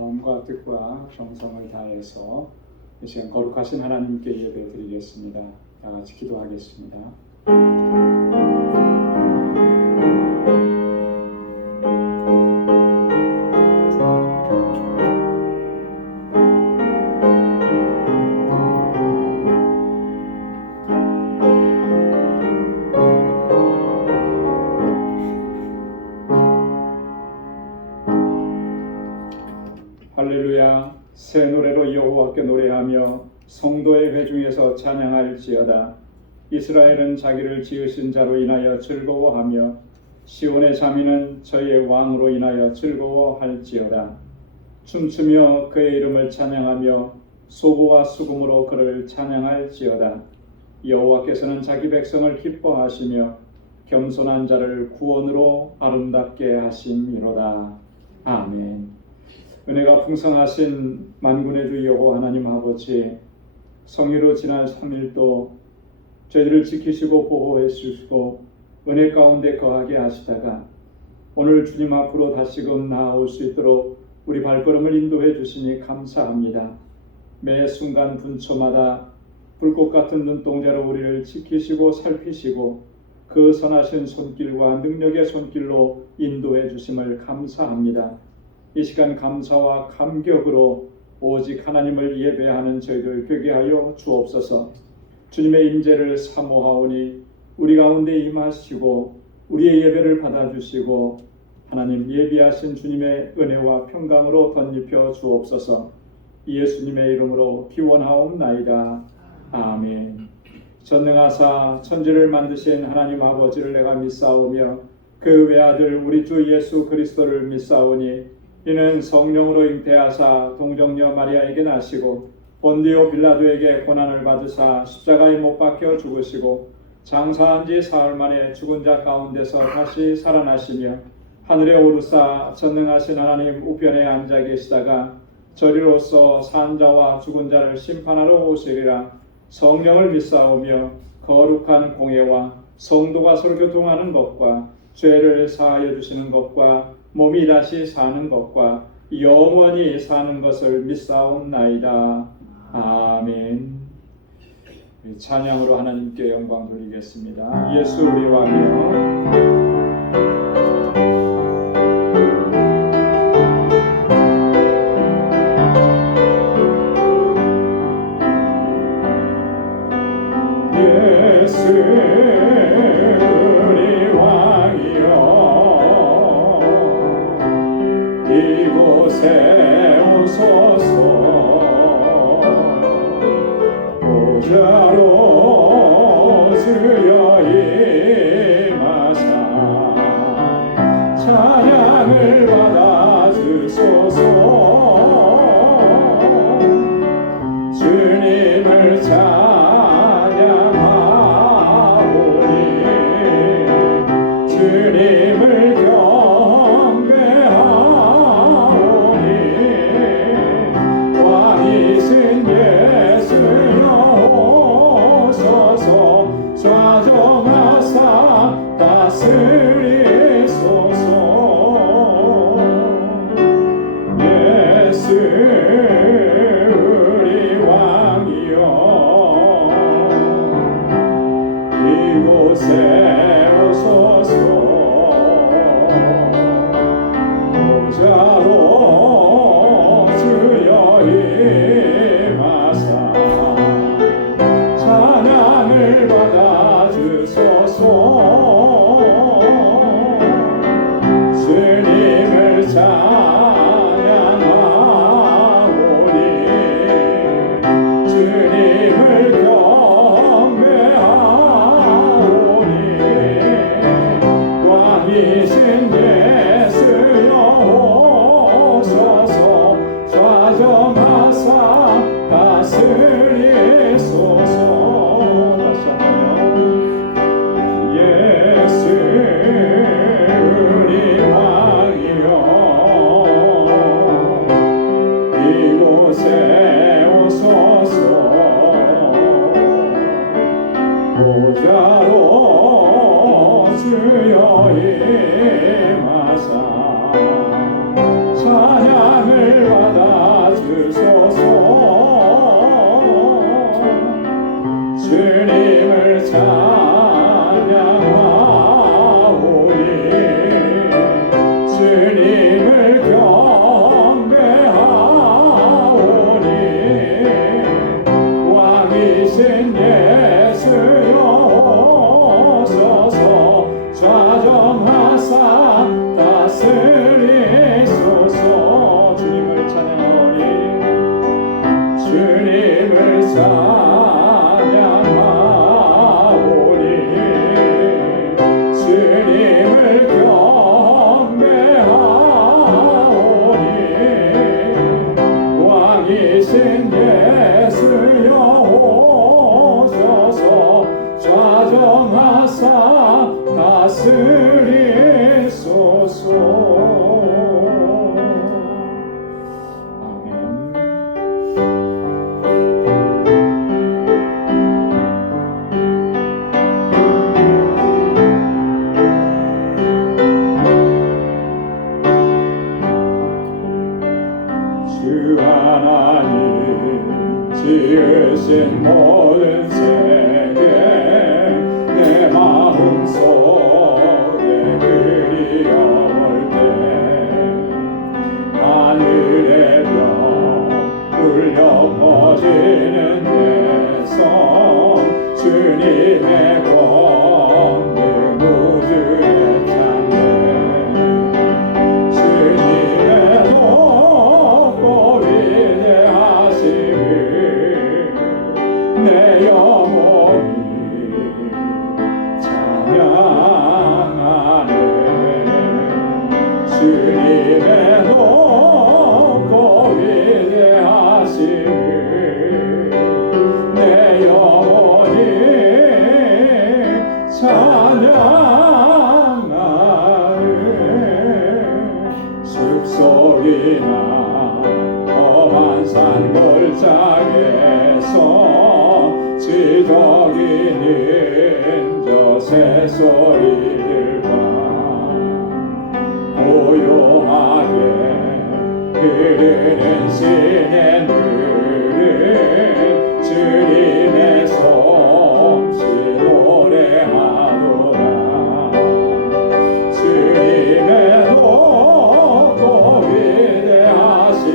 마음과 뜻과 정성을 다해서 이 시간 거룩하신 하나님께 예배 드리겠습니다. 다 같이 기도하겠습니다. 할렐루야. 새 노래로 여호와께 노래하며 성도의 회중에서 찬양할지어다. 이스라엘은 자기를 지으신 자로 인하여 즐거워하며 시온의 자민은 저희의 왕으로 인하여 즐거워할지어다. 춤추며 그의 이름을 찬양하며 소고와 수금으로 그를 찬양할지어다. 여호와께서는 자기 백성을 기뻐하시며 겸손한 자를 구원으로 아름답게 하심이로다. 아멘. 은혜가 풍성하신 만군의 주 여호와 하나님 아버지, 성의로 지난 3일도 저희들을 지키시고 보호해 주시고 은혜 가운데 거하게 하시다가 오늘 주님 앞으로 다시금 나아올 수 있도록 우리 발걸음을 인도해 주시니 감사합니다. 매 순간 분초마다 불꽃 같은 눈동자로 우리를 지키시고 살피시고 그 선하신 손길과 능력의 손길로 인도해 주심을 감사합니다. 이 시간 감사와 감격으로 오직 하나님을 예배하는 저희들 되게 하여 주옵소서. 주님의 임재를 사모하오니 우리 가운데 임하시고 우리의 예배를 받아주시고 하나님 예비하신 주님의 은혜와 평강으로 덧입혀 주옵소서. 예수님의 이름으로 기원하옵나이다. 아멘. 전능하사 천지를 만드신 하나님 아버지를 내가 믿사오며 그 외아들 우리 주 예수 그리스도를 믿사오니 이는 성령으로 잉태하사 동정녀 마리아에게 나시고 본디오 빌라도에게 고난을 받으사 십자가에 못 박혀 죽으시고 장사한 지 사흘 만에 죽은 자 가운데서 다시 살아나시며 하늘에 오르사 전능하신 하나님 우편에 앉아 계시다가 저리로서 산 자와 죽은 자를 심판하러 오시리라. 성령을 믿사오며 거룩한 공예와 성도가 서로 교통하는 것과 죄를 사하여 주시는 것과 몸이 다시 사는 것과 영원히 사는 것을 믿사옵나이다. 아멘. 찬양으로 하나님께 영광 돌리겠습니다. 예수 우리 왕이여. 이곳에 오소서 보좌로 주여 임하사 찬양을 받아주소서. 주님을 찬양하오니 주님을 다스리소서. 예수 우리 왕이여. 이곳에 오소서. 보좌로 주여 임하사 찬양을 받아주소서. 주님을 찬양하오니 주님을 경배하오니 왕이신 예수여 오셔서 좌정하사 다스리소서. 주 하나님 지으신 모든 세계 내 마음속에 그리워올 때 하늘의 별 울려 퍼지는 내성 주님의 권능 우주에 찬양 내 영혼이 찬양하네. 주님의 높고 위대하심을 내 영혼이 찬양하네. 숲속이나 험한 산 골짜기에서 지저귀는 저 새소리들과 고요하게 흐르는 시내 물을 주님의 솜씨 노래하노라. 주님의 높고 위대하심을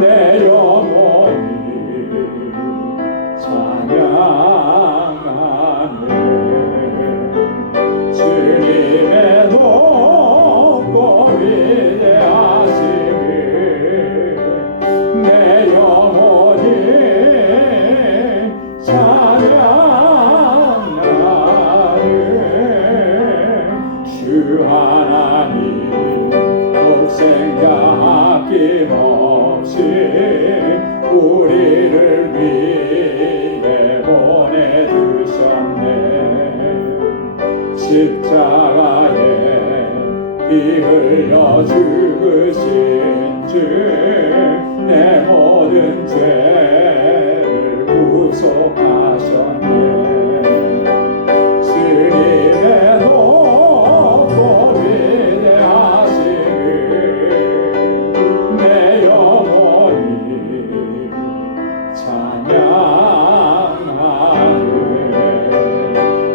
내 영혼이 찬양하네. 주님의 높고 위대하심을 내 영혼이 찬양하네. 주 하나님 독생자 아낌없이 우리를 위해 보내주셨네. 십자가에 피 흘려 죽으신 주 내 모든 죄를 구속하셨네. 주님의 높고 위대하심을 내 영혼이 찬양하네.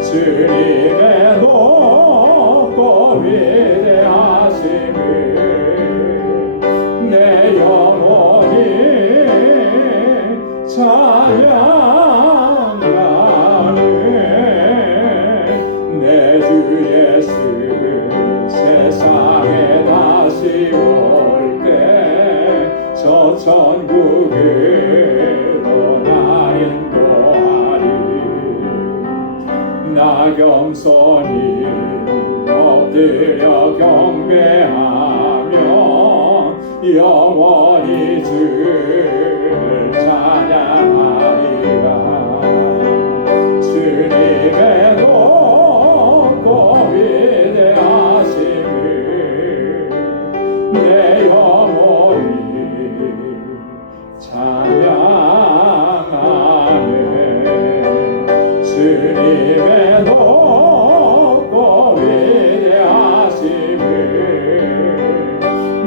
주님의 높고 위대하심을 내 영혼이 찬양하네. 내 주 예수 세상에 다시 올 때 저 천국으로 나 인도하리. 나 겸손히 엎드려 경배하며 영원히 주를 찬양하리라. 주님의 높고 위대하심을 내 영혼이 찬양하네. 주님의 높고 위대하심을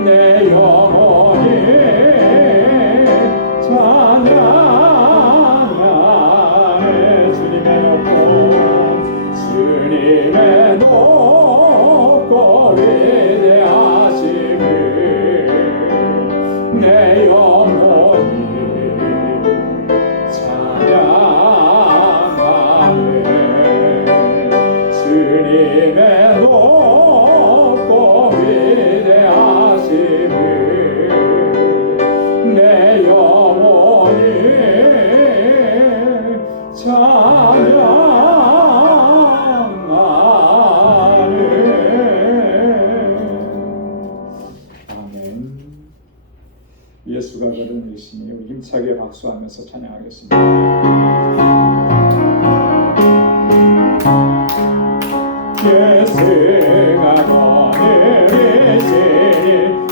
내 영혼이 찬양하네. 주님의 높고 위대하심을 내 영혼이 주님 힘차게 박수하면서 찬양하겠습니다. 예수가 거느리시니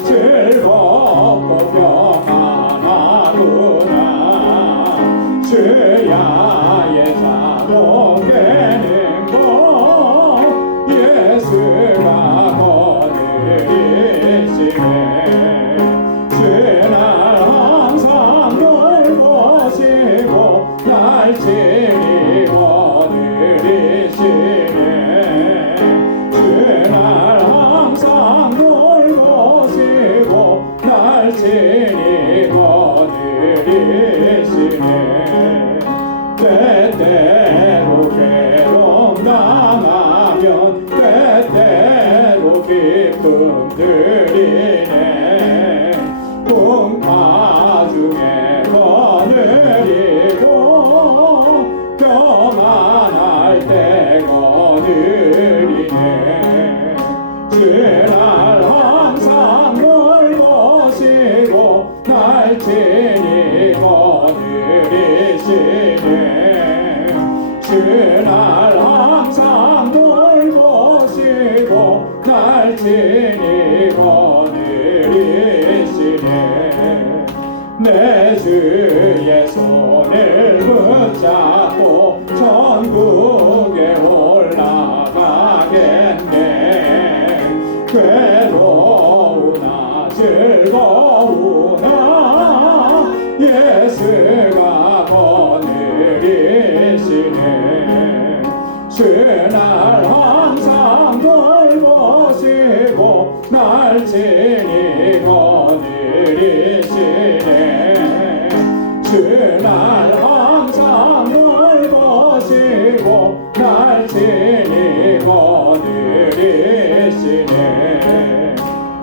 즐겁고 평안하구나. 주야의 자도 깨는 것 예수가 거느리시네. 주날 항상 널 보시고 날 지니고 누리시네. 주날 항상 널 보시고 날 지니고 누리시네. 때때로 괴로움 당하면 때때로 기쁨 드리네. 풍파 중에 거느리고 평안할 때 거느리네. 주날 항상 널 보시고 날 지니고 누리시네. 주날 항상 널 보시고 날 지니고 누리시네. 내 주의 손을 붙잡고 천국에 올라가겠네. 괴로우나 즐거우나 예수가 거느리시네. 주날 항상 널 보시고 날 지니고 누리시네. 주날 항상 널 보시고 날 지니고 누리시네.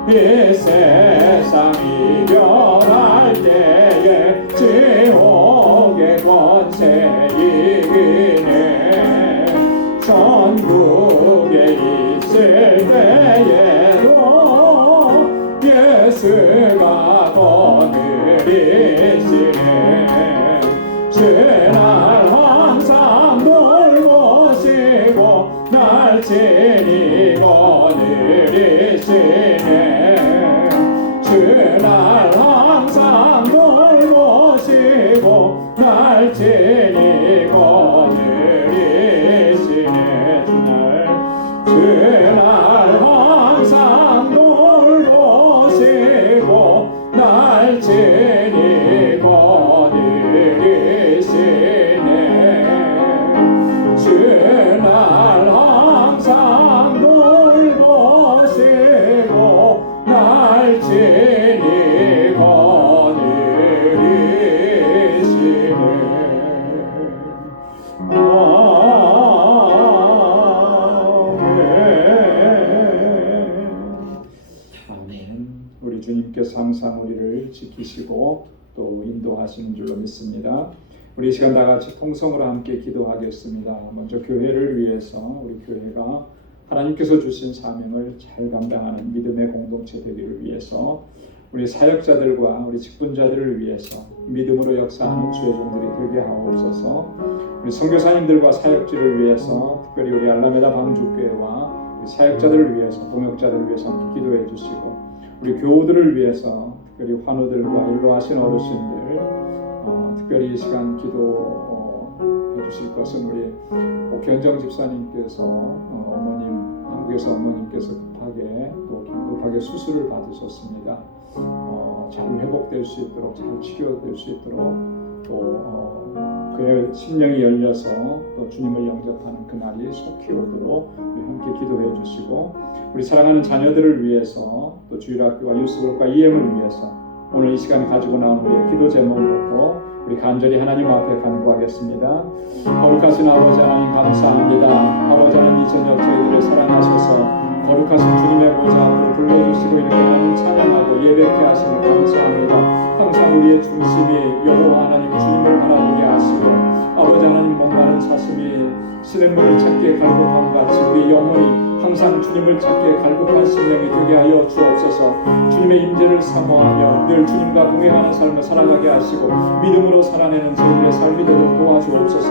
이 세상 이별할 때에 지옥의 권세 이기네. 천국에 있을 때에도 예수가 거느리시네. 주날 항상 널 보시고 날 지니고 누리시네. 주날 항상 널 보시고 날 지니고 누리시네. 주날 항상 널 보시고 날 지니고 누리시네. 주날 항상 널 보시고 날 지니고 누리시네. 우리 주님께서 항상 우리를 지키시고 또 인도하시는 줄로 믿습니다. 우리 이 시간 다 같이 통성으로 함께 기도하겠습니다. 먼저 교회를 위해서 우리 교회가 하나님께서 주신 사명을 잘 감당하는 믿음의 공동체 되기를 위해서 우리 사역자들과 우리 직분자들을 위해서 믿음으로 역사하는 주의 종들이 되게 하옵소서. 우리 선교사님들과 사역지를 위해서 특별히 우리 알라메다 방주교회와 우리 사역자들을 위해서 동역자들을 위해서 함께 기도해 주시고 우리 교우들을 위해서 특별히 환우들과 일로하신 어르신들 특별히 이 시간 기도해 주실 것은 우리 오현정 집사님께서 어머님 한국에서 어머님께서 급하게 또 긴급하게 수술을 받으셨습니다. 잘 회복될 수 있도록 잘 치료될 수 있도록 또 그의 심령이 열려서 또 주님을 영접하는 그날이 속히 오도록 우리 함께 기도해 주시고 우리 사랑하는 자녀들을 위해서 또 주일학교와 유스그룹과 EM을 위해서 오늘 이 시간 가지고 나온 우리의 기도 제목을 놓고 우리 간절히 하나님 앞에 간구하겠습니다. 거룩하신 아버지 하나님 감사합니다. 아버지 하나님 이 저녁 저희들을 사랑하셔서 거룩하신 주님의 보좌 앞으로 불러주시고 이렇게 하나님 찬양하고 예배케 하시니 감사합니다. 항상 우리의 중심이 여호와 하나님 주님을 바라보게 하시고 아버지 하나님 목마른 사슴이 시냇물을 찾기에 갈급함 같이 우리 영혼이 항상 주님을 찾게 갈급한 심령이 되게 하여 주옵소서. 주님의 임재를 사모하며 늘 주님과 동행하는 삶을 살아가게 하시고 믿음으로 살아내는 저희들의 삶이 되도록 도와주옵소서.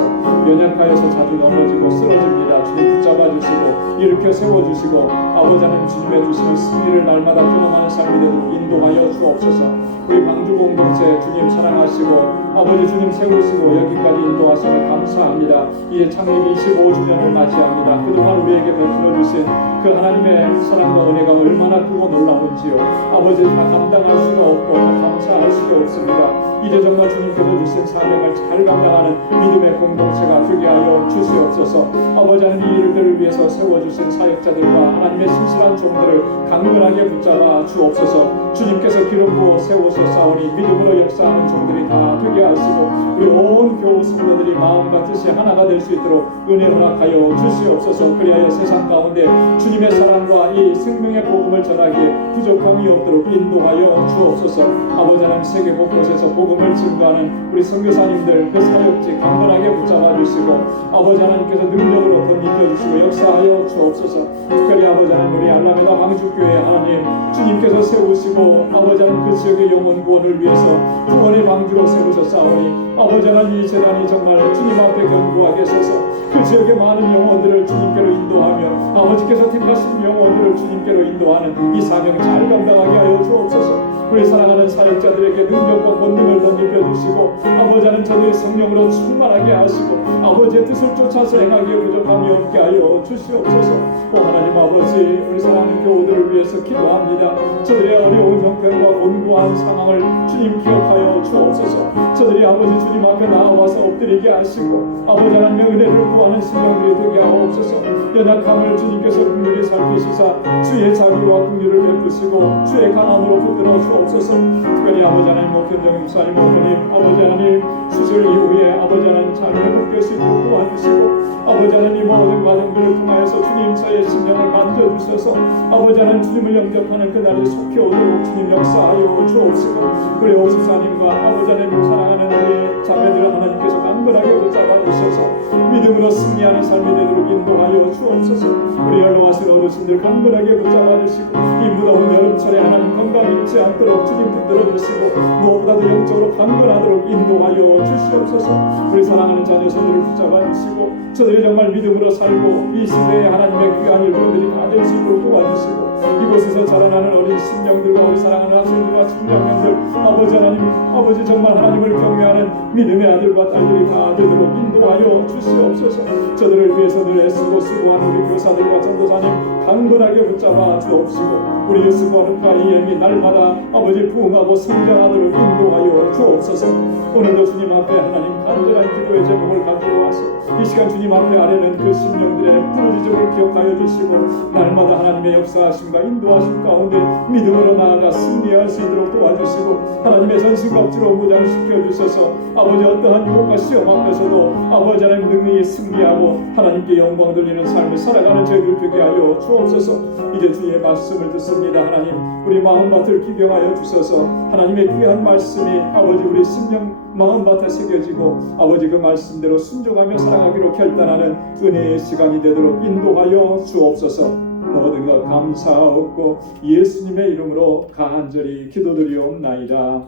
연약하여서 자주 넘어지고 쓰러집니다. 주님 붙잡아 주시고 일으켜 세워주시고 아버지 하나님 주님의 주시는 승리를 날마다 경험하는 삶이 되도록 인도하여 주옵소서. 우리 방주 공동체 주님 사랑하시고 아버지 주님 세우시고 여기까지 인도하심을 감사합니다. 이제 창립 25주년을 맞이합니다. 그동안 우리에게 베풀어 주신 그 하나님의 사랑과 은혜가 얼마나 크고 놀라운지요. 아버지 다 감당할 수가 없고 다 감사할 수가 없습니다. 이제 정말 주님께서 주신 사명을 잘 감당하는 믿음의 공동체가 되게 하여 주시옵소서. 아버지 하나님 이 일들을 위해서 세워주신 사역자들과 하나님의 신실한 종들을 강건하게 붙잡아 주옵소서. 주님께서 기름 부어 세우셨사오니 믿음으로 역사하는 종들이 다 되게 하시고 우리 온 교우 성도들이 마음과 뜻이 하나가 될 수 있도록 은혜 허락하여 주시옵소서. 그리하여 세상 가운데 주님의 사랑과 이 생명의 복음을 전하기에 부족함이 없도록 인도하여 주옵소서. 아버지 하나님 세계 곳곳에서 복음을 증거하는 우리 선교사님들 그 사역지 강건하게 붙잡아 주시고 아버지 하나님께서 능력으로 덧입혀 주시고 역사하여 주옵소서. 특별히 아버지 하나님 우리 알라메다 방주교회 하나님 주님께서 세우시고 아버지 하나님 그 지역의 영혼 구원을 위해서 구원의 방주로 세우셨사오니 아버지 하나님 이 재단이 정말 주님 앞에 견고하게 서서 그 지역의 많은 영혼들을 주님께로 인도하며 아버지께서 택하신 영혼들을 주님께로 인도하는 이 사명 잘 감당하게 하여 주옵소서. 우리 사랑하는 사역자들에게 능력과 권능을 덧입혀 주시고 아버지 하나님 저들의 성령으로 충만하게 하시고 아버지의 뜻을 쫓아서 행하기에 부족함이 없게 하여 주시옵소서. 오 하나님 아버지 우리 사랑하는 교우들을 위해서 기도합니다. 저들의 어려운 형편과 곤고한 상황을 주님 기억하여 주옵소서. 저들이 아버지 주님 앞에 나와서 엎드리게 하시고 아버지 하나님의 은혜를 구하는 심령들이 되게 하옵소서. 연약함을 주님께서 긍휼히 살피시사 주의 자비와 긍휼을 베푸시고 주의 강함으로 붙들어 주옵소서. 특별히 아버지 하나님 목현정 목사님 목사님 아버지 하나님 수술 이후에 아버지 하나님 잘 회복될 수 있도록 도와주시고 아버지 하나님 모든 과정들을 통하여서 주님 저의 심령을 만져주셔서 아버지 하나님 주님을 영접하는 그날에 속해 오도록 주님 역사하여 주옵시고 우리 옥수사님과 아버지 하나님 사랑하는 우리 자매들 하나님께서 강건하게 붙잡아 주셔서 믿음으로 승리하는 삶이 되도록 인도하여 주옵소서. 우리 연로하신 어르신들 강건하게 붙잡아 주시고 이 무더운 여름철에 하나님 건강 잃지 않도록 주님 붙들어 주시고 무엇보다도 영적으로 강건하도록 인도하여 주시옵소서. 우리 사랑하는 자녀선들을 붙잡아 주시고 저들이 정말 믿음으로 살고 이 시대에 하나님의 귀한 일꾼들이 다 될 수 있도록 도와주시고 이곳에서 자라나는 어린 심령들과 우리 사랑하는 학생들과 청년들 아버지 하나님 아버지 정말 하나님을 경외하는 믿음의 아들과 딸들이 다 되도록 인도하여 주시옵소서. 저들을 위해서 늘 애쓰고 수고하는 우리 교사들과 전도사님 강건하게 붙잡아 주옵시고 우리 유스버는과 이엠이 날마다 아버지 부흥하고 성장하도록 인도하여 주옵소서. 오늘도 주님 앞에 하나님 간절한 기도의 제목을 가지고 와서 이 시간 주님 앞에 아뢰는 그 심령들의 부르짖음을 기억하여 주시고 날마다 하나님의 역사하심과 인도하심 가운데 믿음으로 나아가 승리할 수 있도록 도와주시고 하나님의 전신갑주로 무장시켜 주셔서 아버지 어떠한 유혹과 시험 앞에서도 아버지 하나님 능히 승리하고 하나님께 영광 돌리는 삶을 살아가는 저희들 되게 하여 주옵소서. 이제 주의 말씀을 듣습니다. 하나님 우리 마음밭을 기경하여 주셔서 하나님의 귀한 말씀이 아버지 우리 심령 마음밭에 새겨지고 아버지 그 말씀대로 순종하며 살아가기로 결단하는 은혜의 시간이 되도록 인도하여 주옵소서. 모든 것 감사하옵고 예수님의 이름으로 간절히 기도드리옵나이다.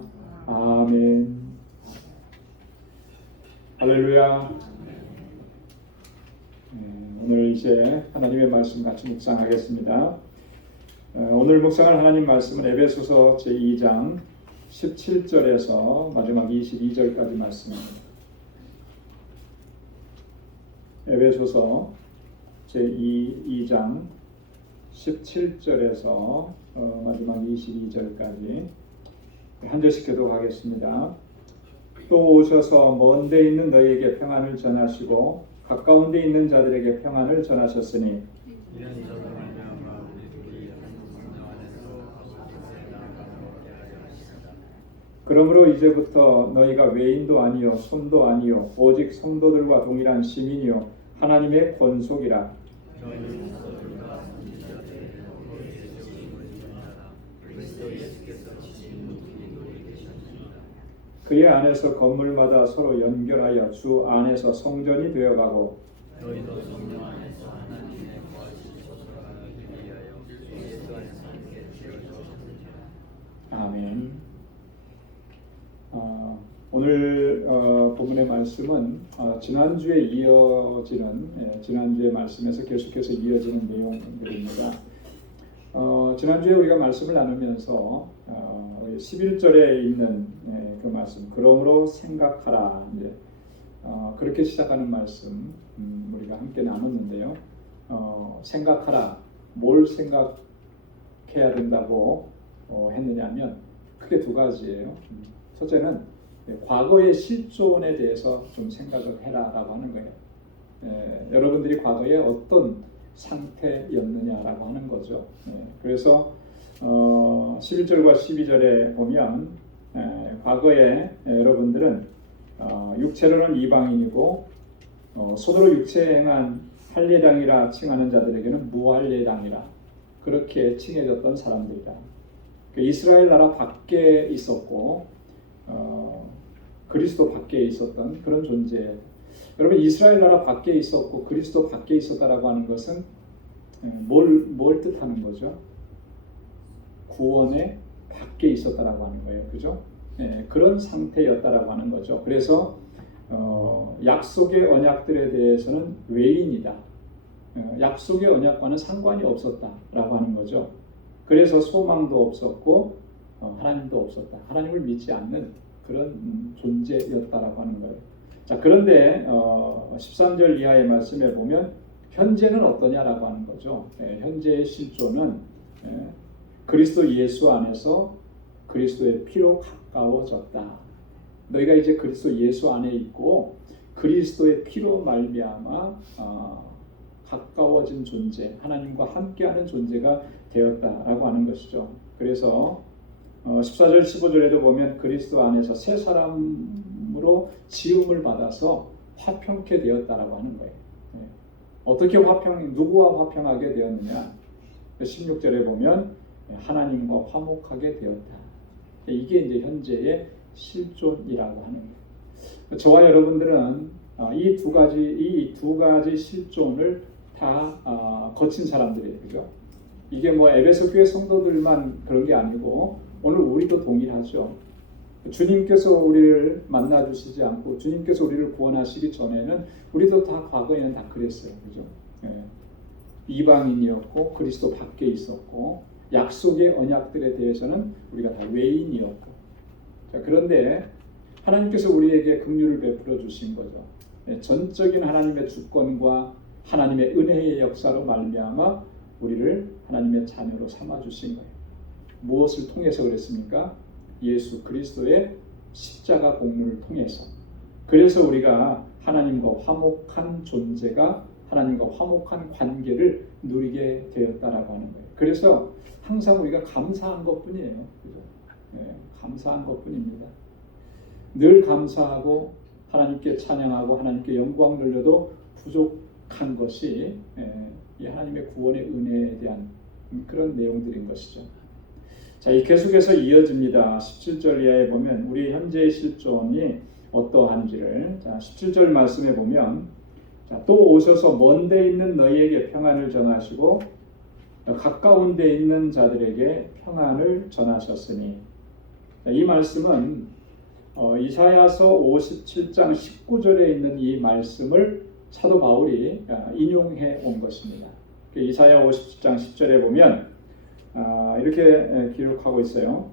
아멘. 할렐루야. 오늘 이제 하나님의 말씀 같이 묵상하겠습니다. 오늘 묵상할 하나님 말씀은 에베소서 제2장 17절에서 마지막 22절까지 말씀입니다. 에베소서 제2장 17절에서 마지막 22절까지 한 절씩 교독하겠습니다. 또 오셔서 먼 데 있는 너희에게 평안을 전하시고 가까운 데 있는 자들에게 평안을 전하셨으니 그러므로 이제부터 너희가 외인도 아니요 손도 아니요 오직 성도들과 동일한 시민이요 하나님의 권속이라. 그의 안에서 건물마다 서로 연결하여 주 안에서 성전이 되어가고 아멘. 오늘 본문의 말씀은 지난주에 이어지는 지난주의 말씀에서 계속해서 이어지는 내용들입니다. 지난주에 우리가 말씀을 나누면서 11절에 있는 그 말씀, 그러므로 생각하라, 그렇게 시작하는 말씀 우리가 함께 나눴는데요. 생각하라, 뭘 생각해야 된다고 했느냐면 크게 두 가지예요. 첫째는 과거의 실존에 대해서 좀 생각을 해라라고 하는 거예요. 여러분들이 과거에 어떤 상태였느냐라고 하는 거죠. 그래서 11절과 12절에 보면 과거에 여러분들은 육체로는 이방인이고 손으로 육체에 행한 할례당이라 칭하는 자들에게는 무할례당이라 그렇게 칭해졌던 사람들이다. 이스라엘 나라 밖에 있었고 그리스도 밖에 있었던 그런 존재. 여러분, 이스라엘 나라 밖에 있었고 그리스도 밖에 있었다라고 하는 것은 뭘 뜻하는 거죠? 구원의 밖에 있었다라고 하는 거예요, 그죠? 그런 상태였다라고 하는 거죠. 그래서 약속의 언약들에 대해서는 외인이다. 약속의 언약과는 상관이 없었다라고 하는 거죠. 그래서 소망도 없었고 하나님도 없었다. 하나님을 믿지 않는 그런 존재였다라고 하는 거예요. 자, 그런데 13절 이하의 말씀에 보면 현재는 어떠냐라고 하는 거죠. 현재의 실존은 그리스도 예수 안에서 그리스도의 피로 가까워졌다. 너희가 이제 그리스도 예수 안에 있고 그리스도의 피로 말미암아 가까워진 존재, 하나님과 함께하는 존재가 되었다라고 하는 것이죠. 그래서 14절 15절에도 보면 그리스도 안에서 새 사람으로 지음을 받아서 화평케 되었다라고 하는 거예요. 어떻게 누구와 화평하게 되었느냐? 16절에 보면 하나님과 화목하게 되었다. 이게 이제 현재의 실존이라고 하는 거예요. 저와 여러분들은 이 두 가지 실존을 다 거친 사람들이에요, 그죠? 이게 뭐 에베소 교회 성도들만 그런 게 아니고 오늘 우리도 동일하죠. 주님께서 우리를 만나 주시지 않고 주님께서 우리를 구원하시기 전에는 우리도 다 과거에는 다 그랬어요, 그죠? 이방인이었고 그리스도 밖에 있었고 약속의 언약들에 대해서는 우리가 다 외인이었고. 자, 그런데 하나님께서 우리에게 긍휼을 베풀어 주신 거죠. 전적인 하나님의 주권과 하나님의 은혜의 역사로 말미암아 우리를 하나님의 자녀로 삼아 주신 거예요. 무엇을 통해서 그랬습니까? 예수 그리스도의 십자가 공로를 통해서. 그래서 우리가 하나님과 화목한 존재가 하나님과 화목한 관계를 누리게 되었다라고 하는 거예요. 그래서 항상 우리가 감사한 것뿐이에요. 그죠? 감사한 것뿐입니다. 늘 감사하고 하나님께 찬양하고 하나님께 영광 돌려도 부족한 것이 이 하나님의 구원의 은혜에 대한 그런 내용들인 것이죠. 자, 이 계속해서 이어집니다. 17절 이하에 보면 우리 현재의 실존이 어떠한지를, 자, 17절 말씀에 보면, 자, 또 오셔서 먼 데 있는 너희에게 평안을 전하시고 가까운 데 있는 자들에게 평안을 전하셨으니. 자, 이 말씀은 이사야서 57장 19절에 있는 이 말씀을 사도 바울이 인용해 온 것입니다. 이사야 57장 10절에 보면 이렇게 기록하고 있어요.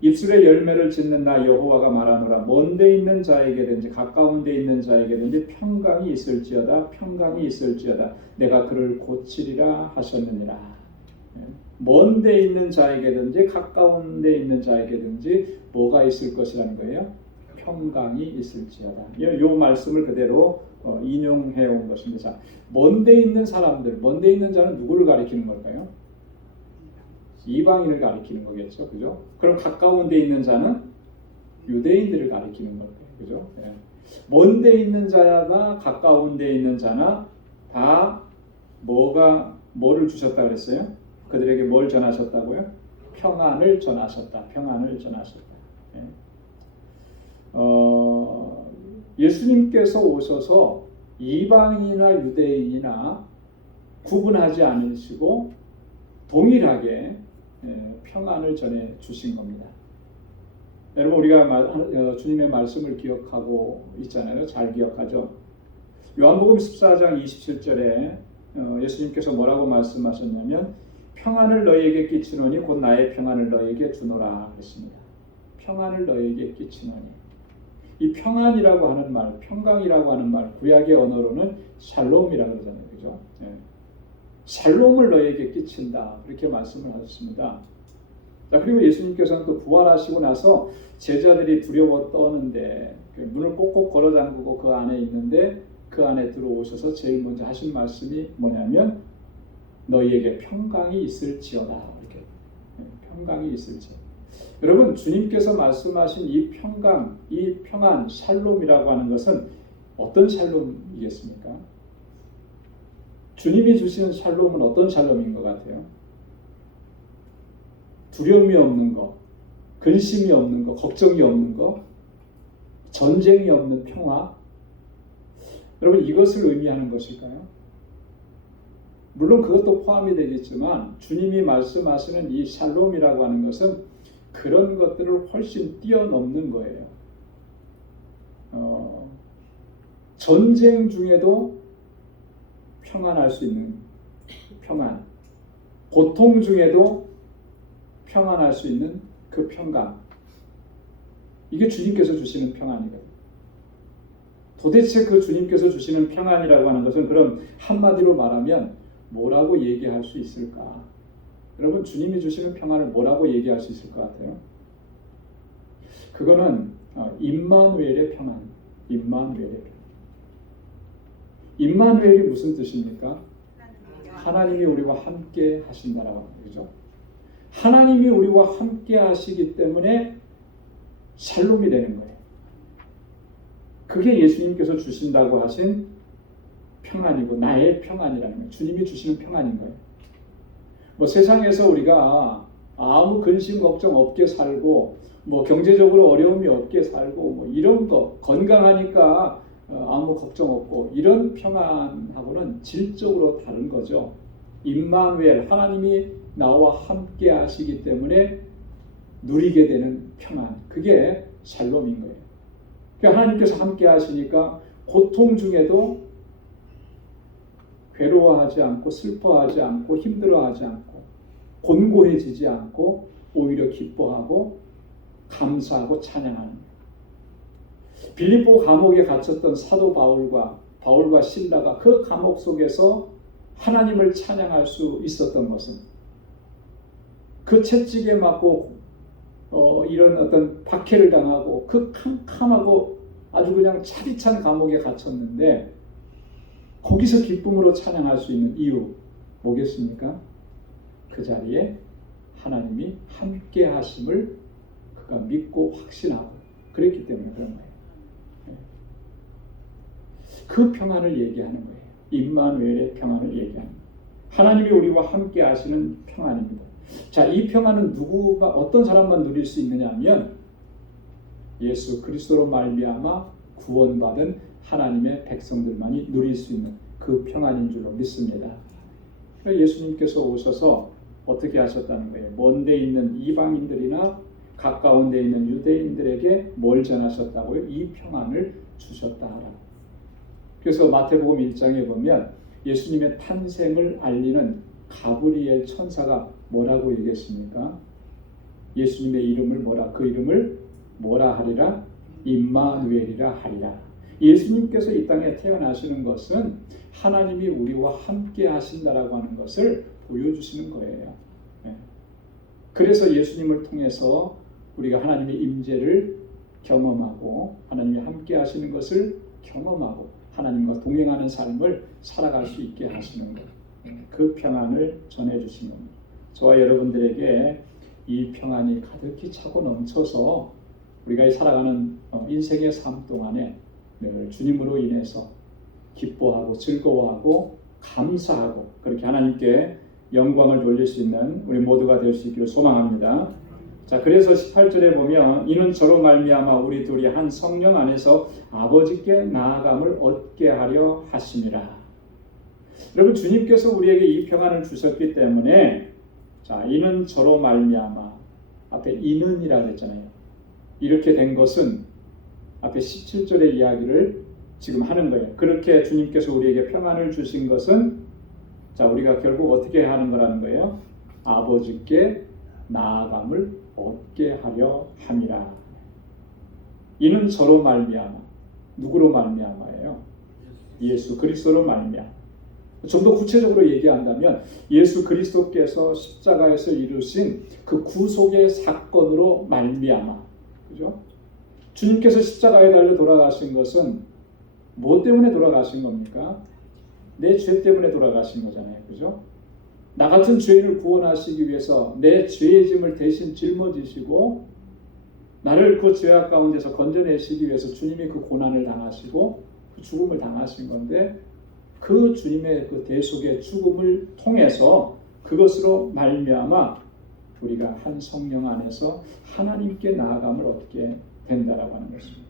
입술에 열매를 짓는 나 여호와가 말하노라. 먼 데 있는 자에게든지 가까운 데 있는 자에게든지 평강이 있을지어다. 평강이 있을지어다. 내가 그를 고치리라 하셨느니라. 먼 데 있는 자에게든지 가까운 데 있는 자에게든지 뭐가 있을 것이라는 거예요? 평강이 있을지어다. 이 말씀을 그대로 인용해 온 것입니다. 먼 데 있는 사람들, 먼 데 있는 자는 누구를 가리키는 걸까요? 이방인을 가리키는 거겠죠, 그죠? 그럼 가까운 데 있는 자는 유대인들을 가리키는 거예요, 그죠? 먼 데 있는 자나 가까운 데 있는 자나 다 뭐를 주셨다 그랬어요? 그들에게 뭘 전하셨다고요? 평안을 전하셨다. 평안을 전하셨다. 예수님께서 오셔서 이방인이나 유대인이나 구분하지 않으시고 동일하게 평안을 전해 주신 겁니다. 여러분 우리가 주님의 말씀을 기억하고 있잖아요. 잘 기억하죠. 요한복음 14장 27절에 예수님께서 뭐라고 말씀하셨냐면 평안을 너희에게 끼치노니 곧 나의 평안을 너희에게 주노라 했습니다. 평안을 너희에게 끼치노니, 이 평안이라고 하는 말, 평강이라고 하는 말, 구약의 언어로는 샬롬이라고 그러잖아요. 그죠? 네. 샬롬을 너희에게 끼친다. 그렇게 말씀을 하셨습니다. 자, 그리고 예수님께서는 또 부활하시고 나서 제자들이 두려워 떠는데 문을 꼭꼭 걸어 잠그고 그 안에 있는데 그 안에 들어오셔서 제일 먼저 하신 말씀이 뭐냐면 너희에게 평강이 있을지어다. 이렇게 평강이 있을지어다. 여러분 주님께서 말씀하신 이 평강, 이 평안, 샬롬이라고 하는 것은 어떤 샬롬이겠습니까? 주님이 주시는 샬롬은 어떤 샬롬인 것 같아요? 두려움이 없는 것, 근심이 없는 것, 걱정이 없는 것, 전쟁이 없는 평화. 여러분 이것을 의미하는 것일까요? 물론 그것도 포함이 되겠지만 주님이 말씀하시는 이 샬롬이라고 하는 것은 그런 것들을 훨씬 뛰어넘는 거예요. 전쟁 중에도 평안할 수 있는 평안, 고통 중에도 평안할 수 있는 그 평강, 이게 주님께서 주시는 평안이거든요. 도대체 그 주님께서 주시는 평안이라고 하는 것은 그럼 한마디로 말하면 뭐라고 얘기할 수 있을까? 여러분 주님이 주시는 평안을 뭐라고 얘기할 수 있을 것 같아요? 그거는 임마누엘의 평안, 임마누엘의 평안. 임마누엘이 무슨 뜻입니까? 하나님이 우리와 함께 하신다라고 하는 거죠. 하나님이 우리와 함께 하시기 때문에 샬롬이 되는 거예요. 그게 예수님께서 주신다고 하신 평안이고 나의 평안이라는 거예요. 주님이 주시는 평안인 거예요. 뭐 세상에서 우리가 아무 근심 걱정 없게 살고 뭐 경제적으로 어려움이 없게 살고 뭐 이런 거 건강하니까 아무 걱정 없고 이런 평안하고는 질적으로 다른 거죠. 임마누엘 하나님이 나와 함께 하시기 때문에 누리게 되는 평안, 그게 샬롬인 거예요. 그러니까 하나님께서 함께 하시니까 고통 중에도 괴로워하지 않고 슬퍼하지 않고 힘들어하지 않고 곤고해지지 않고 오히려 기뻐하고 감사하고 찬양하는 거예요. 빌립보 감옥에 갇혔던 사도 바울과 실라가 그 감옥 속에서 하나님을 찬양할 수 있었던 것은 그 채찍에 맞고 이런 어떤 박해를 당하고 그 캄캄하고 아주 그냥 차디찬 감옥에 갇혔는데 거기서 기쁨으로 찬양할 수 있는 이유 뭐겠습니까? 그 자리에 하나님이 함께 하심을 그가 믿고 확신하고 그랬기 때문에 그런 거예요. 그 평안을 얘기하는 거예요. 임마누엘의 평안을 얘기하는 거예요. 하나님이 우리와 함께 하시는 평안입니다. 자, 이 평안은 누구가 어떤 사람만 누릴 수 있느냐 하면 예수 그리스도로 말미암아 구원받은 하나님의 백성들만이 누릴 수 있는 그 평안인 줄로 믿습니다. 그러니까 예수님께서 오셔서 어떻게 하셨다는 거예요? 먼 데 있는 이방인들이나 가까운 데 있는 유대인들에게 뭘 전하셨다고요? 이 평안을 주셨다. 그래서 마태복음 1장에 보면 예수님의 탄생을 알리는 가브리엘 천사가 뭐라고 얘기했습니까? 예수님의 이름을 그 이름을 뭐라 하리라? 임마누엘이라 하리라. 예수님께서 이 땅에 태어나시는 것은 하나님이 우리와 함께 하신다라고 하는 것을 보여주시는 거예요. 그래서 예수님을 통해서 우리가 하나님의 임재를 경험하고 하나님이 함께 하시는 것을 경험하고 하나님과 동행하는 삶을 살아갈 수 있게 하시는 것, 그 평안을 전해주시는 겁니다. 저와 여러분들에게 이 평안이 가득히 차고 넘쳐서 우리가 살아가는 인생의 삶 동안에 늘 주님으로 인해서 기뻐하고 즐거워하고 감사하고 그렇게 하나님께 영광을 돌릴 수 있는 우리 모두가 될 수 있기를 소망합니다. 자, 그래서 18절에 보면 이는 저로 말미암아 우리 둘이 한 성령 안에서 아버지께 나아감을 얻게 하려 하심이라. 여러분 주님께서 우리에게 이 평안을 주셨기 때문에 자, 이는 저로 말미암아 앞에 이는이라고 했잖아요. 이렇게 된 것은 앞에 17절의 이야기를 지금 하는 거예요. 그렇게 주님께서 우리에게 평안을 주신 것은 자, 우리가 결국 어떻게 하는 거라는 거예요? 아버지께 나아감을 얻게 하려 함이라. 이는 저로 말미암아. 누구로 말미암아예요? 예수 그리스도로 말미암아. 좀 더 구체적으로 얘기한다면 예수 그리스도께서 십자가에서 이루신 그 구속의 사건으로 말미암아. 그죠? 주님께서 십자가에 달려 돌아가신 것은 뭐 때문에 돌아가신 겁니까? 내 죄 때문에 돌아가신 거잖아요. 그죠? 나 같은 죄인을 구원하시기 위해서 내 죄의 짐을 대신 짊어지시고 나를 그 죄악 가운데서 건져내시기 위해서 주님이 그 고난을 당하시고 그 죽음을 당하신 건데 그 주님의 그 대속의 죽음을 통해서 그것으로 말미암아 우리가 한 성령 안에서 하나님께 나아감을 얻게 된다라고 하는 것입니다.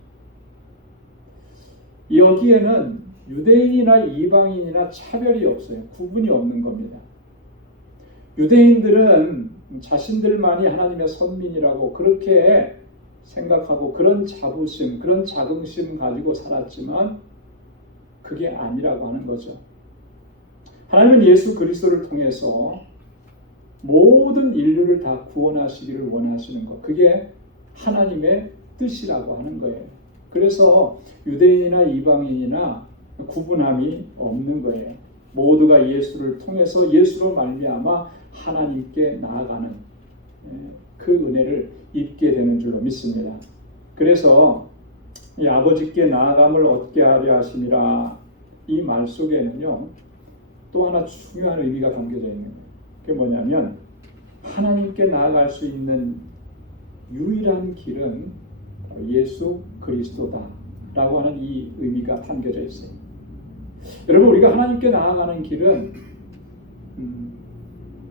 여기에는 유대인이나 이방인이나 차별이 없어요. 구분이 없는 겁니다. 유대인들은 자신들만이 하나님의 선민이라고 그렇게 생각하고 그런 자부심, 그런 자긍심 가지고 살았지만 그게 아니라고 하는 거죠. 하나님은 예수 그리스도를 통해서 모든 인류를 다 구원하시기를 원하시는 것. 그게 하나님의 뜻이라고 하는 거예요. 그래서 유대인이나 이방인이나 구분함이 없는 거예요. 모두가 예수를 통해서 예수로 말미암아 하나님께 나아가는 그 은혜를 입게 되는 줄로 믿습니다. 그래서 이 아버지께 나아감을 얻게 하려 하심이라 이 말 속에는요 또 하나 중요한 의미가 담겨져 있는 거예요. 그게 뭐냐면 하나님께 나아갈 수 있는 유일한 길은 예수 그리스도다라고 하는 이 의미가 담겨져 있어요. 여러분 우리가 하나님께 나아가는 길은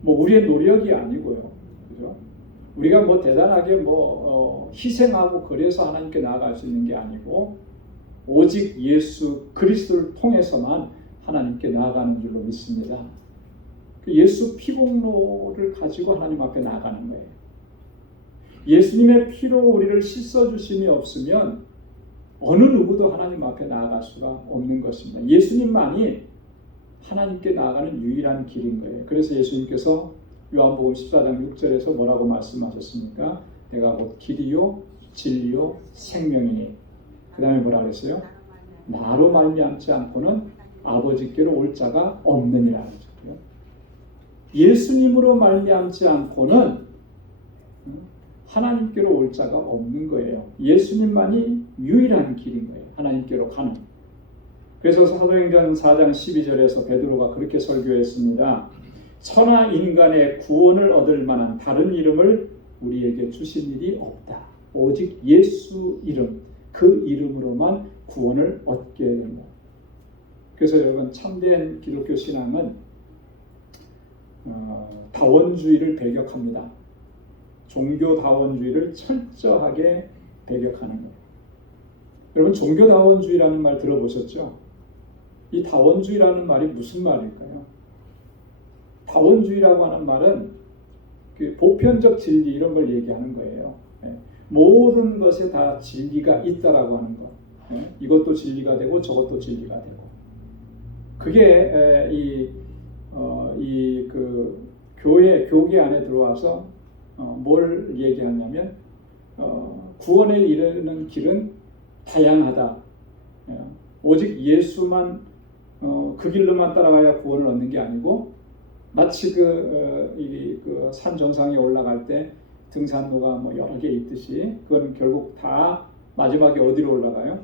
뭐 우리의 노력이 아니고요, 그죠? 우리가 뭐 대단하게 희생하고 그래서 하나님께 나아갈 수 있는 게 아니고 오직 예수 그리스도를 통해서만 하나님께 나아가는 줄로 믿습니다. 예수 피복로를 가지고 하나님 앞에 나아가는 거예요. 예수님의 피로 우리를 씻어주심이 없으면 어느 누구도 하나님 앞에 나아갈 수가 없는 것입니다. 예수님만이 하나님께 나아가는 유일한 길인 거예요. 그래서 예수님께서 요한복음 14장 6절에서 뭐라고 말씀하셨습니까? 내가 곧 길이요 진리요 생명이니. 그 다음에 뭐라 그랬어요? 나로 말미암지 않고는 아버지께로 올 자가 없느니라. 예수님으로 말미암지 않고는 하나님께로 올 자가 없는 거예요. 예수님만이 유일한 길인 거예요. 하나님께로 가는. 그래서 사도행전 4장 12절에서 베드로가 그렇게 설교했습니다. 천하 인간의 구원을 얻을 만한 다른 이름을 우리에게 주신 일이 없다. 오직 예수 이름, 그 이름으로만 구원을 얻게 된다. 그래서 여러분 참된 기독교 신앙은 다원주의를 배격합니다. 종교다원주의를 철저하게 배격하는 거예요. 여러분 종교다원주의라는 말 들어보셨죠? 이 다원주의라는 말이 무슨 말일까요? 다원주의라고 하는 말은 그 보편적 진리 이런 걸 얘기하는 거예요. 모든 것에 다 진리가 있다라고 하는 것. 이것도 진리가 되고 저것도 진리가 되고. 그게 그 교계 안에 들어와서 뭘 얘기하냐면 구원에 이르는 길은 다양하다. 오직 예수만 그 길로만 따라가야 구원을 얻는 게 아니고 마치 그 산 정상에 올라갈 때 등산로가 뭐 여러 개 있듯이 그건 결국 다 마지막에 어디로 올라가요?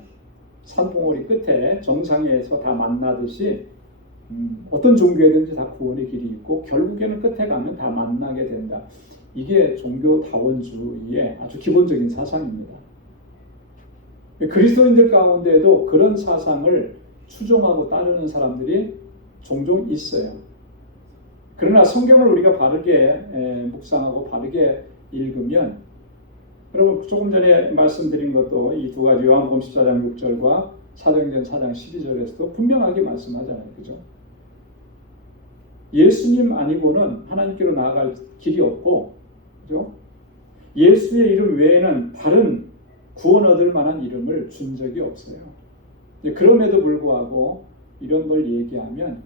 산봉우리 끝에 정상에서 다 만나듯이 어떤 종교에든지 다 구원의 길이 있고 결국에는 끝에 가면 다 만나게 된다. 이게 종교다원주의의 아주 기본적인 사상입니다. 그리스도인들 가운데에도 그런 사상을 추종하고 따르는 종종 있어요. 그러나 성경을 우리가 바르게 묵상하고 바르게 읽으면 여러분 조금 전에 말씀드린 것도 이 두 가지 요한복음 14장 6절과 사도행전 4장 12절에서도 분명하게 말씀하잖아요. 그죠? 예수님 아니고는 하나님께로 나아갈 길이 없고, 그죠? 예수의 이름 외에는 다른 구원 얻을 만한 이름을 준 적이 없어요. 그럼에도 불구하고 이런 걸 얘기하면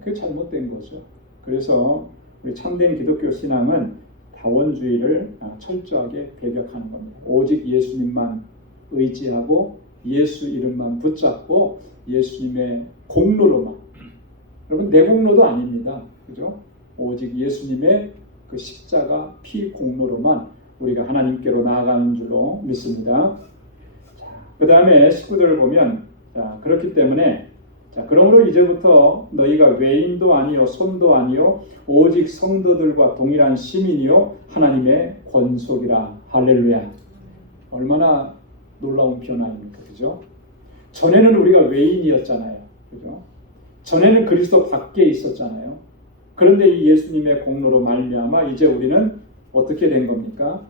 그게 잘못된 거죠. 그래서 우리 참된 기독교 신앙은 다원주의를 철저하게 배격하는 겁니다. 오직 예수님만 의지하고 예수 이름만 붙잡고 예수님의 공로로만. 여러분 내 공로도 아닙니다. 그죠? 오직 예수님의 그 십자가 피 공로로만 우리가 하나님께로 나아가는 줄로 믿습니다. 그 다음에 19절을 보면 그렇기 때문에 그러므로 이제부터 너희가 외인도 아니요 손도 아니요 오직 성도들과 동일한 시민이요 하나님의 권속이라. 할렐루야. 얼마나 놀라운 변화입니까? 그죠? 전에는 우리가 외인이었잖아요. 그죠? 전에는 그리스도 밖에 있었잖아요. 그런데 이 예수님의 공로로 말미암아 이제 우리는 어떻게 된 겁니까?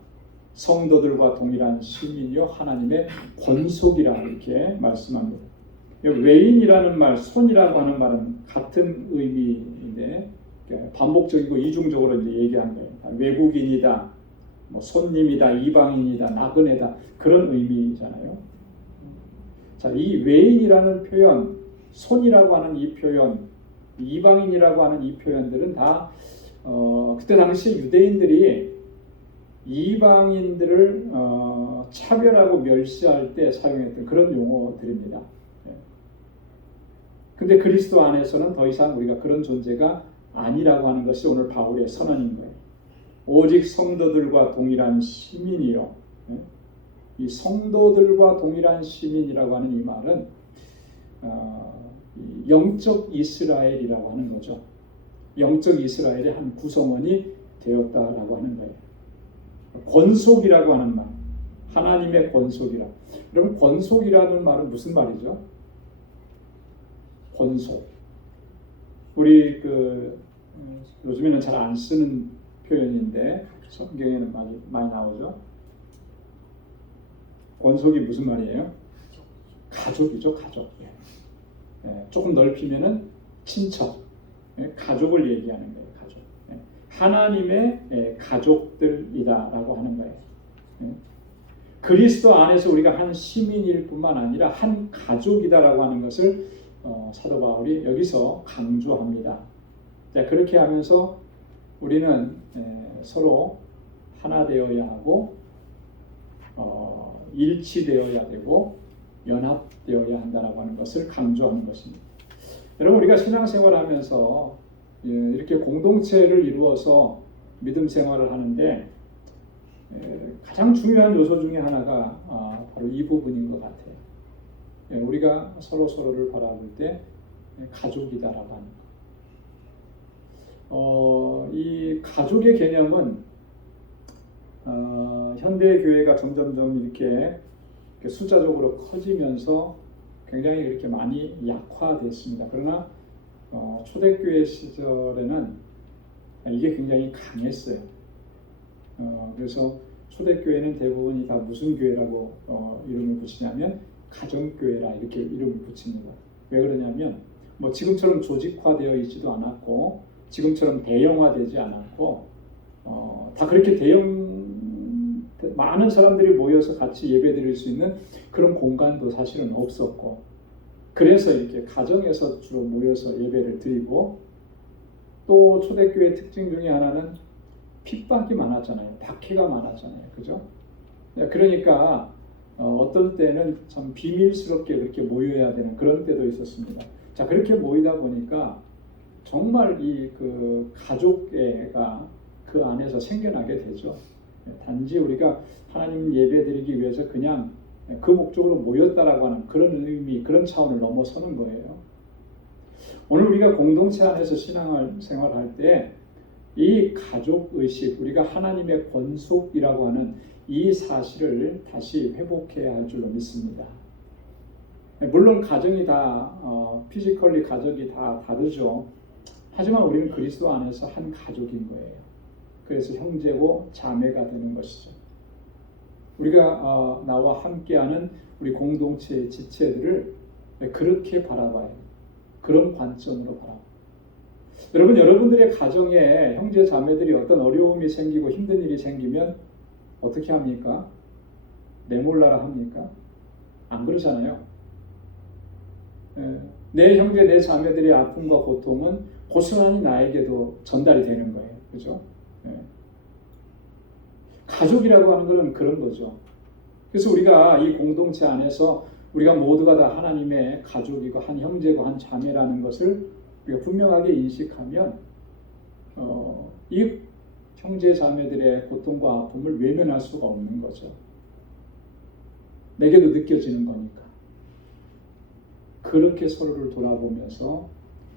성도들과 동일한 시민이요 하나님의 권속이라 이렇게 말씀합니다. 외인이라는 말, 손이라고 하는 말은 같은 의미인데 반복적이고 이중적으로 이제 얘기한 거예요. 외국인이다, 뭐 손님이다, 이방인이다, 나그네다 그런 의미잖아요. 자, 이 외인이라는 표현, 손이라고 하는 이 표현, 이방인이라고 하는 이 표현들은 다 그때 당시 유대인들이 이방인들을 차별하고 멸시할 때 사용했던 그런 용어들입니다. 근데 그리스도 안에서는 더 이상 우리가 그런 존재가 아니라고 하는 것이 오늘 바울의 선언인 거예요. 오직 성도들과 동일한 시민이요. 이 성도들과 동일한 시민이라고 하는 이 말은 영적 이스라엘이라고 하는 거죠. 영적 이스라엘의 한 구성원이 되었다라고 하는 거예요. 권속이라고 하는 말, 하나님의 권속이라. 여러분 권속이라는 말은 무슨 말이죠? 권속. 우리 요즘에는 잘 안 쓰는 표현인데 성경에는 많이 나오죠. 권속이 무슨 말이에요? 가족이죠, 가족. 조금 넓히면은 친척, 가족을 얘기하는 거예요, 가족. 하나님의 가족들이다라고 하는 거예요. 그리스도 안에서 우리가 한 시민일 뿐만 아니라 한 가족이다라고 하는 것을 사도 바울이 여기서 강조합니다. 자, 그렇게 하면서 우리는 서로 하나 되어야 하고 일치되어야 되고 연합되어야 한다라고 하는 것을 강조하는 것입니다. 여러분 우리가 신앙생활하면서 이렇게 공동체를 이루어서 믿음 생활을 하는데 가장 중요한 요소 중에 하나가 바로 이 부분인 것 같아요. 우리가 서로를 바라볼 때 가족이다라고 하는 것. 이 가족의 개념은 현대 교회가 점점점 이렇게 숫자적으로 커지면서 굉장히 그렇게 많이 약화됐습니다. 그러나 초대교회 시절에는 이게 굉장히 강했어요. 그래서 초대교회는 대부분이 다 무슨 교회라고 이름을 붙이냐면 가정교회라 이렇게 이름을 붙입니다. 왜 그러냐면 뭐 지금처럼 조직화되어 있지도 않았고 지금처럼 대형화되지 않았고 다 그렇게 많은 사람들이 모여서 같이 예배드릴 수 있는 그런 공간도 사실은 없었고 그래서 이렇게 가정에서 주로 모여서 예배를 드리고 또 초대교회 특징 중에 하나는 핍박이 많았잖아요. 박해가 많았잖아요. 그죠? 그러니까 어떤 때는 참 비밀스럽게 그렇게 모여야 되는 그런 때도 있었습니다. 자, 그렇게 모이다 보니까 정말 그 가족애가 그 안에서 생겨나게 되죠. 단지 우리가 하나님 예배드리기 위해서 그냥 그 목적으로 모였다라고 하는 그런 의미, 그런 차원을 넘어서는 거예요. 오늘 우리가 공동체 안에서 신앙생활할 때 이 가족의식, 우리가 하나님의 권속이라고 하는 이 사실을 다시 회복해야 할 줄로 믿습니다. 물론 가정이 다 피지컬리 가족이 다 다르죠. 하지만 우리는 그리스도 안에서 한 가족인 거예요. 그래서 형제고 자매가 되는 것이죠. 우리가 나와 함께하는 우리 공동체의 지체들을 그렇게 바라봐요. 그런 관점으로 바라봐요. 여러분, 여러분들의 가정에 형제 자매들이 어떤 어려움이 생기고 힘든 일이 생기면 어떻게 합니까? 내몰라라 합니까? 안 그러잖아요. 내 형제, 내 자매들의 아픔과 고통은 고스란히 나에게도 전달이 되는 거예요. 그죠? 가족이라고 하는 것은 그런 거죠. 그래서 우리가 이 공동체 안에서 우리가 모두가 다 하나님의 가족이고 한 형제고 한 자매라는 것을 우리가 분명하게 인식하면 이 형제 자매들의 고통과 아픔을 외면할 수가 없는 거죠. 내게도 느껴지는 거니까. 그렇게 서로를 돌아보면서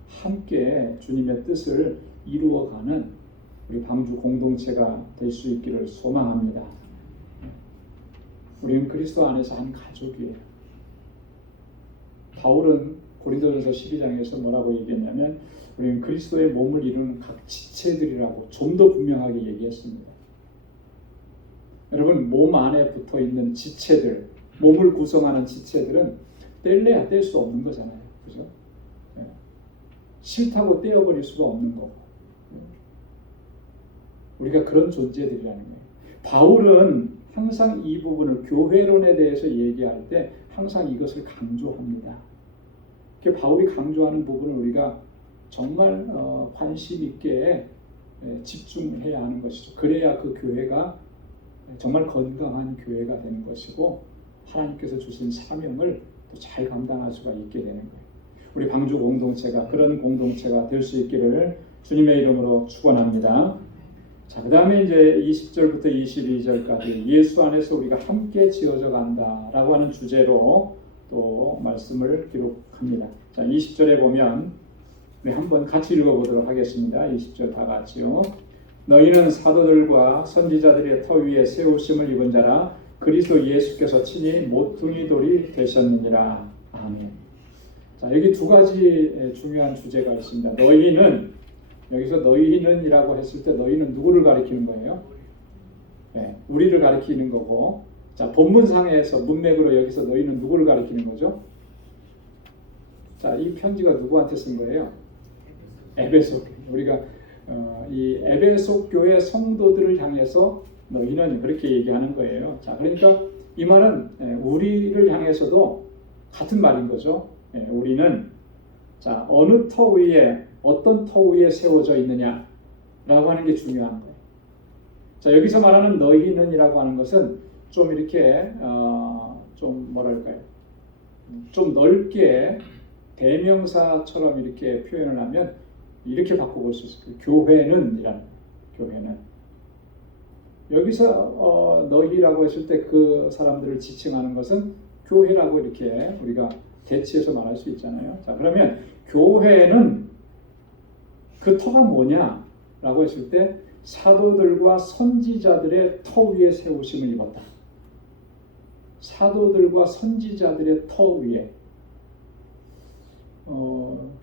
함께 주님의 뜻을 이루어가는 우리 방주 공동체가 될 수 있기를 소망합니다. 우리는 그리스도 안에서 한 가족이에요. 바울은 고린도전서 12장에서 뭐라고 얘기했냐면 우리는 그리스도의 몸을 이루는 각 지체들이라고 좀 더 분명하게 얘기했습니다. 여러분, 몸 안에 붙어 있는 지체들, 몸을 구성하는 지체들은 뗄래야 뗄 수 없는 거잖아요. 그죠? 싫다고 떼어버릴 수가 없는 거고. 우리가 그런 존재들이라는 거예요. 바울은 항상 이 부분을 교회론에 대해서 얘기할 때 항상 이것을 강조합니다. 바울이 강조하는 부분을 우리가 정말 관심 있게 집중해야 하는 것이죠. 그래야 그 교회가 정말 건강한 교회가 되는 것이고 하나님께서 주신 사명을 또 잘 감당할 수가 있게 되는 거예요. 우리 방주 공동체가 그런 공동체가 될 수 있기를 주님의 이름으로 축원합니다. 자, 그 다음에 이제 20절부터 22절까지 예수 안에서 우리가 함께 지어져 간다라고 하는 주제로 또 말씀을 기록합니다. 자, 20절에 보면 우리 한번 같이 읽어보도록 하겠습니다. 20절 다 같이요. 너희는 사도들과 선지자들의 터 위에 세우심을 입은 자라 그리스도 예수께서 친히 모퉁이 돌이 되셨느니라. 아멘. 자, 여기 두 가지 중요한 주제가 있습니다. 너희는, 여기서 너희는이라고 했을 때 너희는 누구를 가리키는 거예요? 네, 우리를 가리키는 거고, 자, 본문상에서 문맥으로 여기서 너희는 누구를 가리키는 거죠? 자, 이 편지가 누구한테 쓴 거예요? 에베소. 우리가 이 에베소 교회 성도들을 향해서 너희는 그렇게 얘기하는 거예요. 자, 그러니까 이 말은 우리를 향해서도 같은 말인 거죠. 우리는 자, 어느 터 위에 어떤 터 위에 세워져 있느냐라고 하는 게 중요한 거예요. 자, 여기서 말하는 너희는이라고 하는 것은 좀 이렇게 좀 뭐랄까요? 좀 넓게 대명사처럼 이렇게 표현을 하면 이렇게 바꿔볼 수 있어요. 교회는 이라는 교회는 여기서 너희라고 했을 때 그 사람들을 지칭하는 것은 교회라고 이렇게 우리가 대치해서 말할 수 있잖아요. 자, 그러면 교회는 그 터가 뭐냐라고 했을 때 사도들과 선지자들의 터 위에 세우심을 입었다. 사도들과 선지자들의 터 위에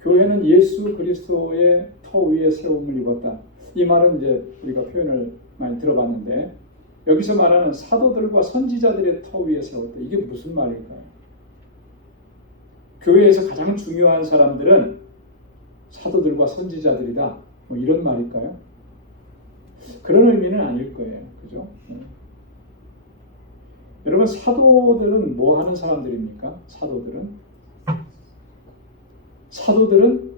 교회는 예수 그리스도의 터 위에 세움을 입었다. 이 말은 이제 우리가 표현을 많이 들어봤는데 여기서 말하는 사도들과 선지자들의 터 위에 세웠다. 이게 무슨 말일까요? 교회에서 가장 중요한 사람들은 사도들과 선지자들이다. 뭐 이런 말일까요? 그런 의미는 아닐 거예요. 그죠? 여러분, 사도들은 뭐 하는 사람들입니까? 사도들은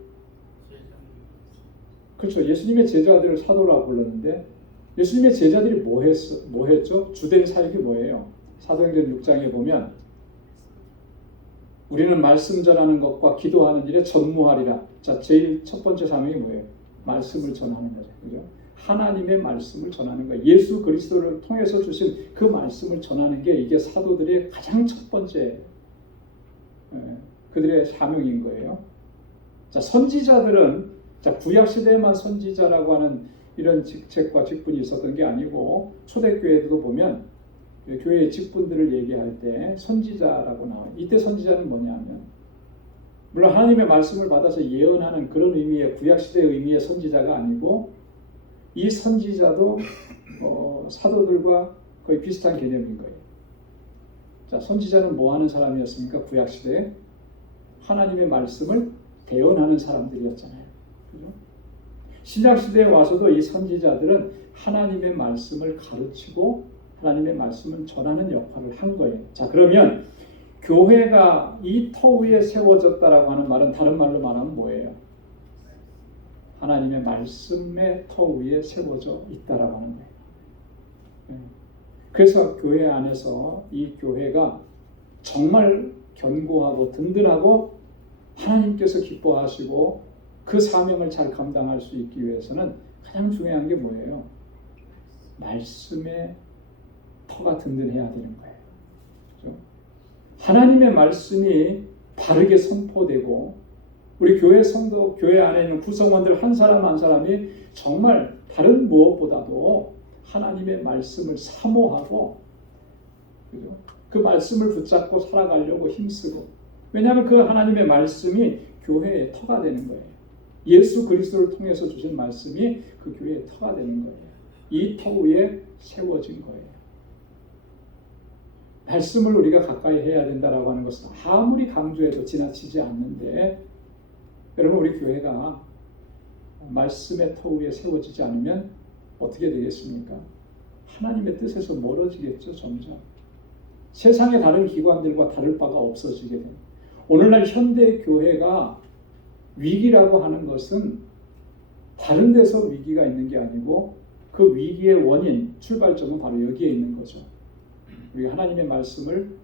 그렇죠. 예수님의 제자들을 사도라고 불렀는데 예수님의 제자들이 뭐 했죠? 주된 사역이 뭐예요? 사도행전 6장에 보면 우리는 말씀 전하는 것과 기도하는 일에 전무하리라. 자, 제일 첫 번째 사명이 뭐예요? 말씀을 전하는 거죠. 그죠? 하나님의 말씀을 전하는 거예요. 예수 그리스도를 통해서 주신 그 말씀을 전하는 게 이게 사도들의 가장 첫 번째 그들의 사명인 거예요. 자, 선지자들은 자, 구약 시대에만 선지자라고 하는 이런 직책과 직분이 있었던 게 아니고 초대교회도 보면 교회의 직분들을 얘기할 때 선지자라고 나와요. 이때 선지자는 뭐냐면 물론 하나님의 말씀을 받아서 예언하는 그런 의미의 구약 시대의 의미의 선지자가 아니고 이 선지자도 사도들과 거의 비슷한 개념인 거예요. 자, 선지자는 뭐 하는 사람이었습니까? 구약 시대에 하나님의 말씀을 대언하는 사람들이었잖아요. 그죠? 신약 시대에 와서도 이 선지자들은 하나님의 말씀을 가르치고 하나님의 말씀을 전하는 역할을 한 거예요. 자, 그러면 교회가 이 터 위에 세워졌다라고 하는 말은 다른 말로 말하면 뭐예요? 하나님의 말씀의 터 위에 세워져 있다라고 하는 거예요. 그래서 교회 안에서 이 교회가 정말 견고하고 든든하고 하나님께서 기뻐하시고 그 사명을 잘 감당할 수 있기 위해서는 가장 중요한 게 뭐예요? 말씀의 터가 든든해야 되는 거예요. 그렇죠? 하나님의 말씀이 바르게 선포되고 우리 교회 성도, 교회 안에 있는 구성원들 한 사람 한 사람이 정말 다른 무엇보다도 하나님의 말씀을 사모하고, 그죠? 그 말씀을 붙잡고 살아가려고 힘쓰고, 왜냐하면 그 하나님의 말씀이 교회의 터가 되는 거예요. 예수 그리스도를 통해서 주신 말씀이 그 교회의 터가 되는 거예요. 이 터 위에 세워진 거예요. 말씀을 우리가 가까이 해야 된다라고 하는 것은 아무리 강조해도 지나치지 않는데, 여러분 우리 교회가 말씀의 터 위에 세워지지 않으면 어떻게 되겠습니까? 하나님의 뜻에서 멀어지겠죠. 점점 세상의 다른 기관들과 다를 바가 없어지게 됩니다. 오늘날 현대 교회가 위기라고 하는 것은 다른 데서 위기가 있는 게 아니고 그 위기의 원인, 출발점은 바로 여기에 있는 거죠. 우리가 하나님의 말씀을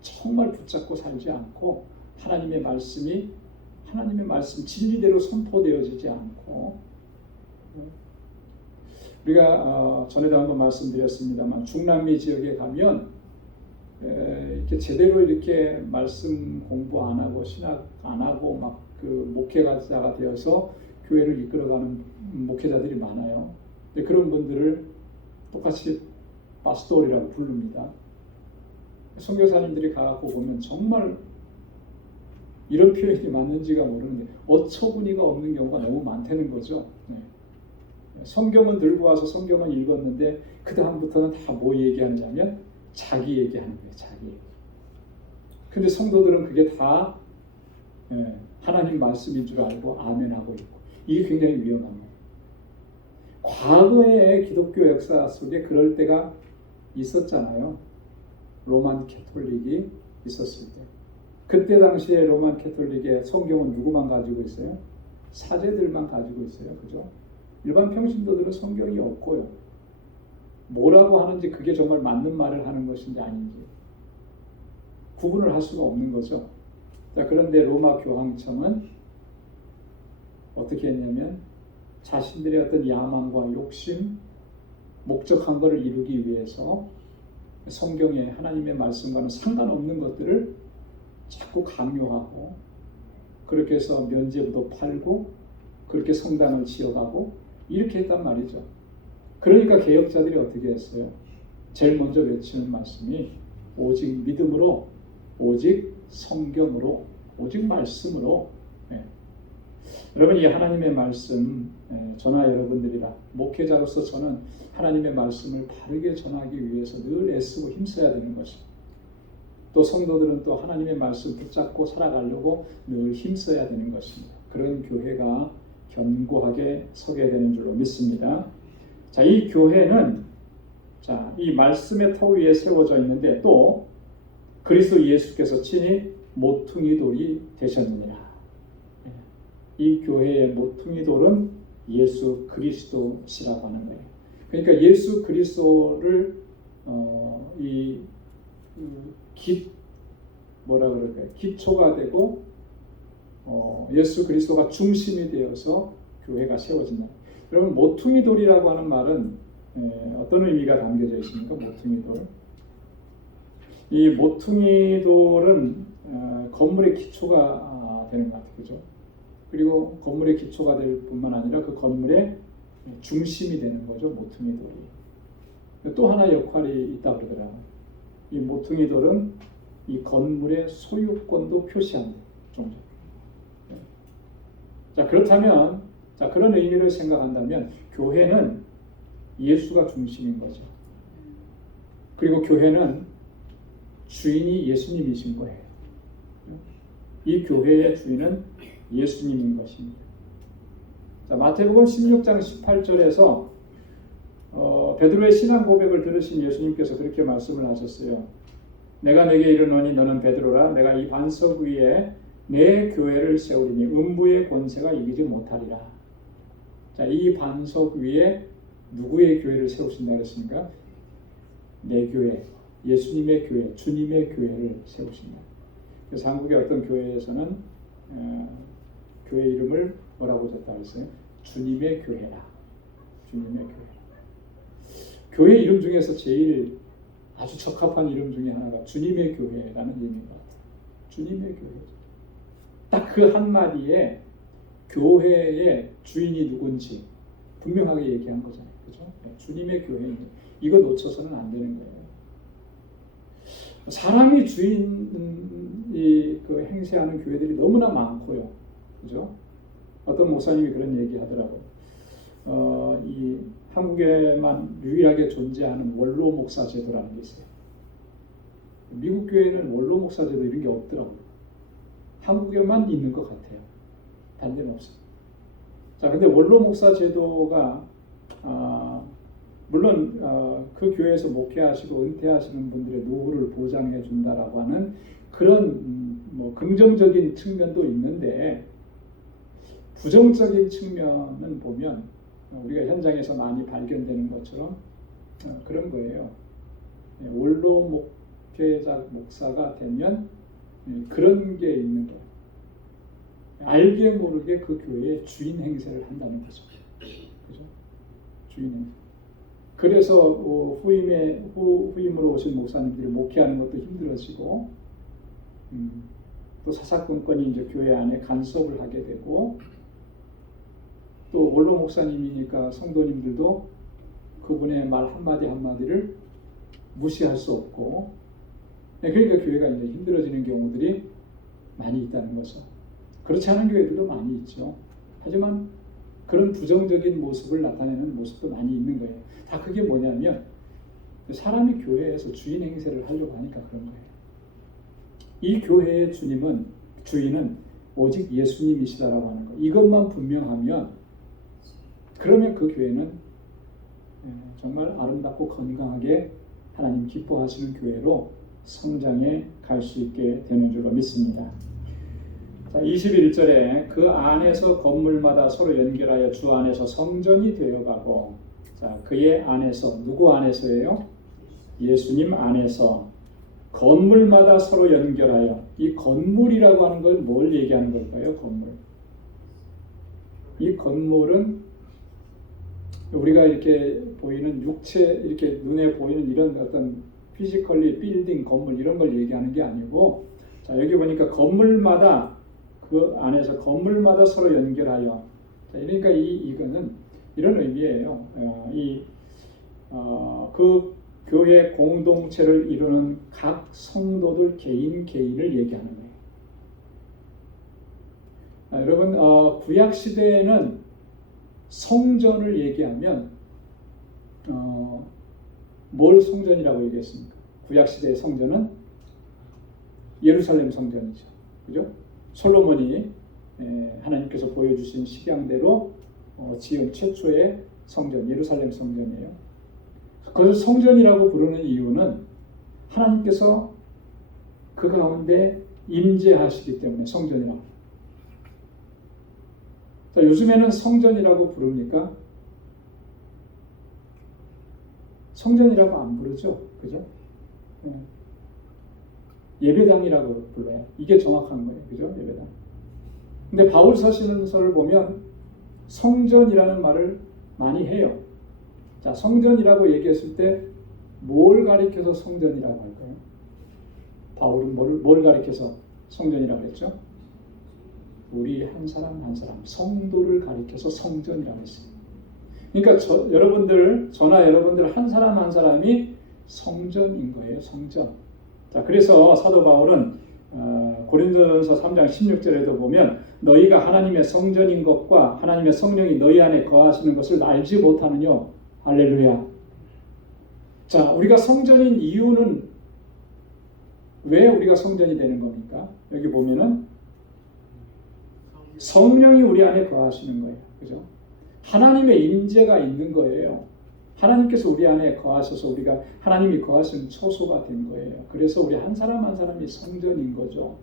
정말 붙잡고 살지 않고 하나님의 말씀이 하나님의 말씀 진리대로 선포되어지지 않고, 우리가 전에도 한번 말씀드렸습니다만 중남미 지역에 가면 이렇게 제대로 이렇게 말씀 공부 안 하고 신학 안 하고 막 그 목회자가 되어서 교회를 이끌어가는 목회자들이 많아요. 근데 그런 분들을 똑같이 파스토리라고 부릅니다. 선교사님들이 가갖고 보면 정말 이런 표현이 맞는지가 모르는데 어처구니가 없는 경우가 너무 많다는 거죠. 네. 성경은 들고 와서 성경은 읽었는데 그 다음부터는 다 뭐 얘기하느냐면 자기 얘기하는 거예요. 자기 얘기. 근데 성도들은 그게 다 하나님 말씀인 줄 알고 아멘하고 있고, 이게 굉장히 위험한 거예요. 과거의 기독교 역사 속에 그럴 때가 있었잖아요. 로만 캐톨릭이 있었을 때. 그때 당시에 로만 캐톨릭의 성경은 누구만 가지고 있어요? 사제들만 가지고 있어요. 그죠? 일반 평신도들은 성경이 없고요. 뭐라고 하는지 그게 정말 맞는 말을 하는 것인지 아닌지 구분을 할 수가 없는 거죠. 자, 그런데 로마 교황청은 어떻게 했냐면 자신들의 어떤 야망과 욕심, 목적한 것을 이루기 위해서 성경의 하나님의 말씀과는 상관없는 것들을 자꾸 강요하고, 그렇게 해서 면죄부도 팔고 그렇게 성당을 지어가고 이렇게 했단 말이죠. 그러니까 개혁자들이 어떻게 했어요? 제일 먼저 외치는 말씀이 오직 믿음으로, 오직 성경으로, 오직 말씀으로. 여러분 이 하나님의 말씀, 저나 여러분들이라 목회자로서 저는 하나님의 말씀을 바르게 전하기 위해서 늘 애쓰고 힘써야 되는 것입니다. 또 성도들은 또 하나님의 말씀 붙잡고 살아가려고 늘 힘써야 되는 것입니다. 그런 교회가 견고하게 서게 되는 줄로 믿습니다. 자, 이 교회는 이 말씀의 터 위에 세워져 있는데 또 그리스도 예수께서 친히 모퉁이 돌이 되셨느니라. 이 교회의 모퉁이 돌은 예수 그리스도시라고 하는 거예요. 그러니까 예수 그리스도를 기초가 되고 예수 그리스도가 중심이 되어서 교회가 세워진다. 여러분 모퉁이 돌이라고 하는 말은 어떤 의미가 담겨져 있습니까? 모퉁이 돌. 이 모퉁이 돌은 건물의 기초가 되는 것 같아요. 그죠? 그리고 건물의 기초가 될 뿐만 아니라 그 건물의 중심이 되는 거죠. 모퉁이 돌이. 또 하나 역할이 있다고 그러더라고요. 이 모퉁이 돌은 이 건물의 소유권도 표시합니다. 종종. 자, 그렇다면 그런 의미를 생각한다면 교회는 예수가 중심인 거죠. 그리고 교회는 주인이 예수님이신 거예요. 이 교회의 주인은 예수님인 것입니다. 자, 마태복음 16장 18절에서 베드로의 신앙 고백을 들으신 예수님께서 그렇게 말씀을 하셨어요. 내가 내게 이르노니 너는 베드로라. 내가 이 반석 위에 내 교회를 세우리니 음부의 권세가 이기지 못하리라. 자, 이 반석 위에 누구의 교회를 세우신다 그랬습니까? 내 교회, 예수님의 교회, 주님의 교회를 세우신다. 그래서 한국의 어떤 교회에서는 교회 이름을 뭐라고 줬다 그랬어요? 주님의 교회라. 주님의 교회. 교회 이름 중에서 제일 아주 적합한 이름 중에 하나가 주님의 교회라는 의미인 것 같아요. 주님의 교회. 딱 그 한마디에 교회의 주인이 누군지 분명하게 얘기한 거잖아요. 그죠? 주님의 교회. 이거 놓쳐서는 안 되는 거예요. 사람이 주인이 그 행세하는 교회들이 너무나 많고요. 그죠? 어떤 목사님이 그런 얘기 하더라고요. 이 한국에만 유일하게 존재하는 원로 목사 제도라는 게 있어요. 미국 교회는 원로 목사 제도 이런 게 없더라고요. 한국에만 있는 것 같아요. 다른 데는 없어요. 자, 근데 원로 목사 제도가 물론 그 교회에서 목회하시고 은퇴하시는 분들의 노후를 보장해 준다라고 하는 그런 뭐 긍정적인 측면도 있는데 부정적인 측면은 보면 우리가 현장에서 많이 발견되는 것처럼 그런 거예요. 원로 목회자 목사가 되면 그런 게 있는 거예요. 알게 모르게 그 교회의 주인 행세를 한다는 거죠. 그죠? 주인 행세. 그래서 후임으로 오신 목사님들이 목회하는 것도 힘들어지고 또 사사건건이 이제 교회 안에 간섭을 하게 되고 또 원로 목사님이니까 성도님들도 그분의 말 한마디 한마디를 무시할 수 없고 그러니까 교회가 이제 힘들어지는 경우들이 많이 있다는 거죠. 그렇지 않은 교회들도 많이 있죠. 하지만 그런 부정적인 모습을 나타내는 모습도 많이 있는 거예요. 다 그게 뭐냐면 사람이 교회에서 주인 행세를 하려고 하니까 그런 거예요. 이 교회의 주인은 오직 예수님이시다라고 하는 거. 이것만 분명하면 그러면 그 교회는 정말 아름답고 건강하게 하나님 기뻐하시는 교회로 성장해 갈 수 있게 되는 줄로 믿습니다. 자, 21절에 그 안에서 건물마다 서로 연결하여 주 안에서 성전이 되어가고 자, 그의 안에서 누구 안에서예요? 예수님 안에서 건물마다 서로 연결하여 이 건물이라고 하는 건 뭘 얘기하는 걸까요? 건물. 이 건물은 우리가 이렇게 보이는 육체 이렇게 눈에 보이는 이런 어떤 피지컬리 빌딩 건물 이런 걸 얘기하는 게 아니고 자, 여기 보니까 건물마다 그 안에서 건물마다 서로 연결하여 자, 그러니까 이거는 이런 의미예요. 그 교회 공동체를 이루는 각 성도들 개인을 얘기하는 거예요. 여러분 구약 시대에는 성전을 얘기하면 뭘 성전이라고 얘기했습니까? 구약 시대의 성전은 예루살렘 성전이죠. 그죠? 솔로몬이 하나님께서 보여주신 식양대로 지은 최초의 성전, 예루살렘 성전이에요. 그것을 성전이라고 부르는 이유는 하나님께서 그 가운데 임재하시기 때문에 성전이라고. 자, 요즘에는 성전이라고 부릅니까? 성전이라고 안 부르죠. 그죠? 예배당이라고 불러요. 이게 정확한 거예요. 그죠? 예배당. 근데 바울 서신서를 보면 성전이라는 말을 많이 해요. 자, 성전이라고 얘기했을 때 뭘 가리켜서 성전이라고 할까요? 바울은 뭘 가리켜서 성전이라고 했죠? 우리 한 사람 한 사람, 성도를 가리켜서 성전이라고 했어요. 그러니까 저나 여러분들 한 사람 한 사람이 성전인 거예요. 성전. 자, 그래서 사도 바울은 고린도전서 3장 16절에도 보면 너희가 하나님의 성전인 것과 하나님의 성령이 너희 안에 거하시는 것을 알지 못하느뇨. 할렐루야. 자, 우리가 성전인 이유는 왜 우리가 성전이 되는 겁니까? 여기 보면은 성령이 우리 안에 거하시는 거예요. 그죠? 하나님의 임재가 있는 거예요. 하나님께서 우리 안에 거하셔서 우리가 하나님이 거하시는 초소가 된 거예요. 그래서 우리 한 사람 한 사람이 성전인 거죠.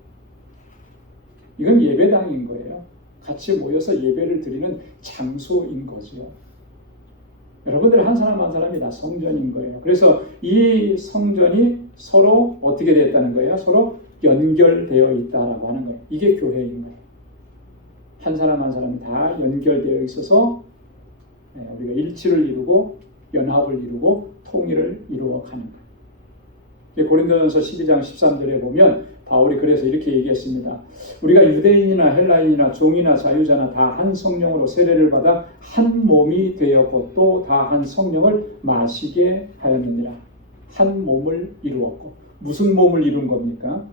이건 예배당인 거예요. 같이 모여서 예배를 드리는 장소인 거죠. 여러분들 한 사람 한 사람이 다 성전인 거예요. 그래서 이 성전이 서로 어떻게 됐다는 거예요? 서로 연결되어 있다라고 하는 거예요. 이게 교회인 거예요. 한 사람 한 사람이 다 연결되어 있어서 우리가 일치를 이루고 연합을 이루고 통일을 이루어가는 거예요. 고린도전서 12장 13절에 보면 바울이 그래서 이렇게 얘기했습니다. 우리가 유대인이나 헬라인이나 종이나 자유자나 다 한 성령으로 세례를 받아 한 몸이 되었고 또 다 한 성령을 마시게 하였느니라. 한 몸을 이루었고. 무슨 몸을 이룬 겁니까?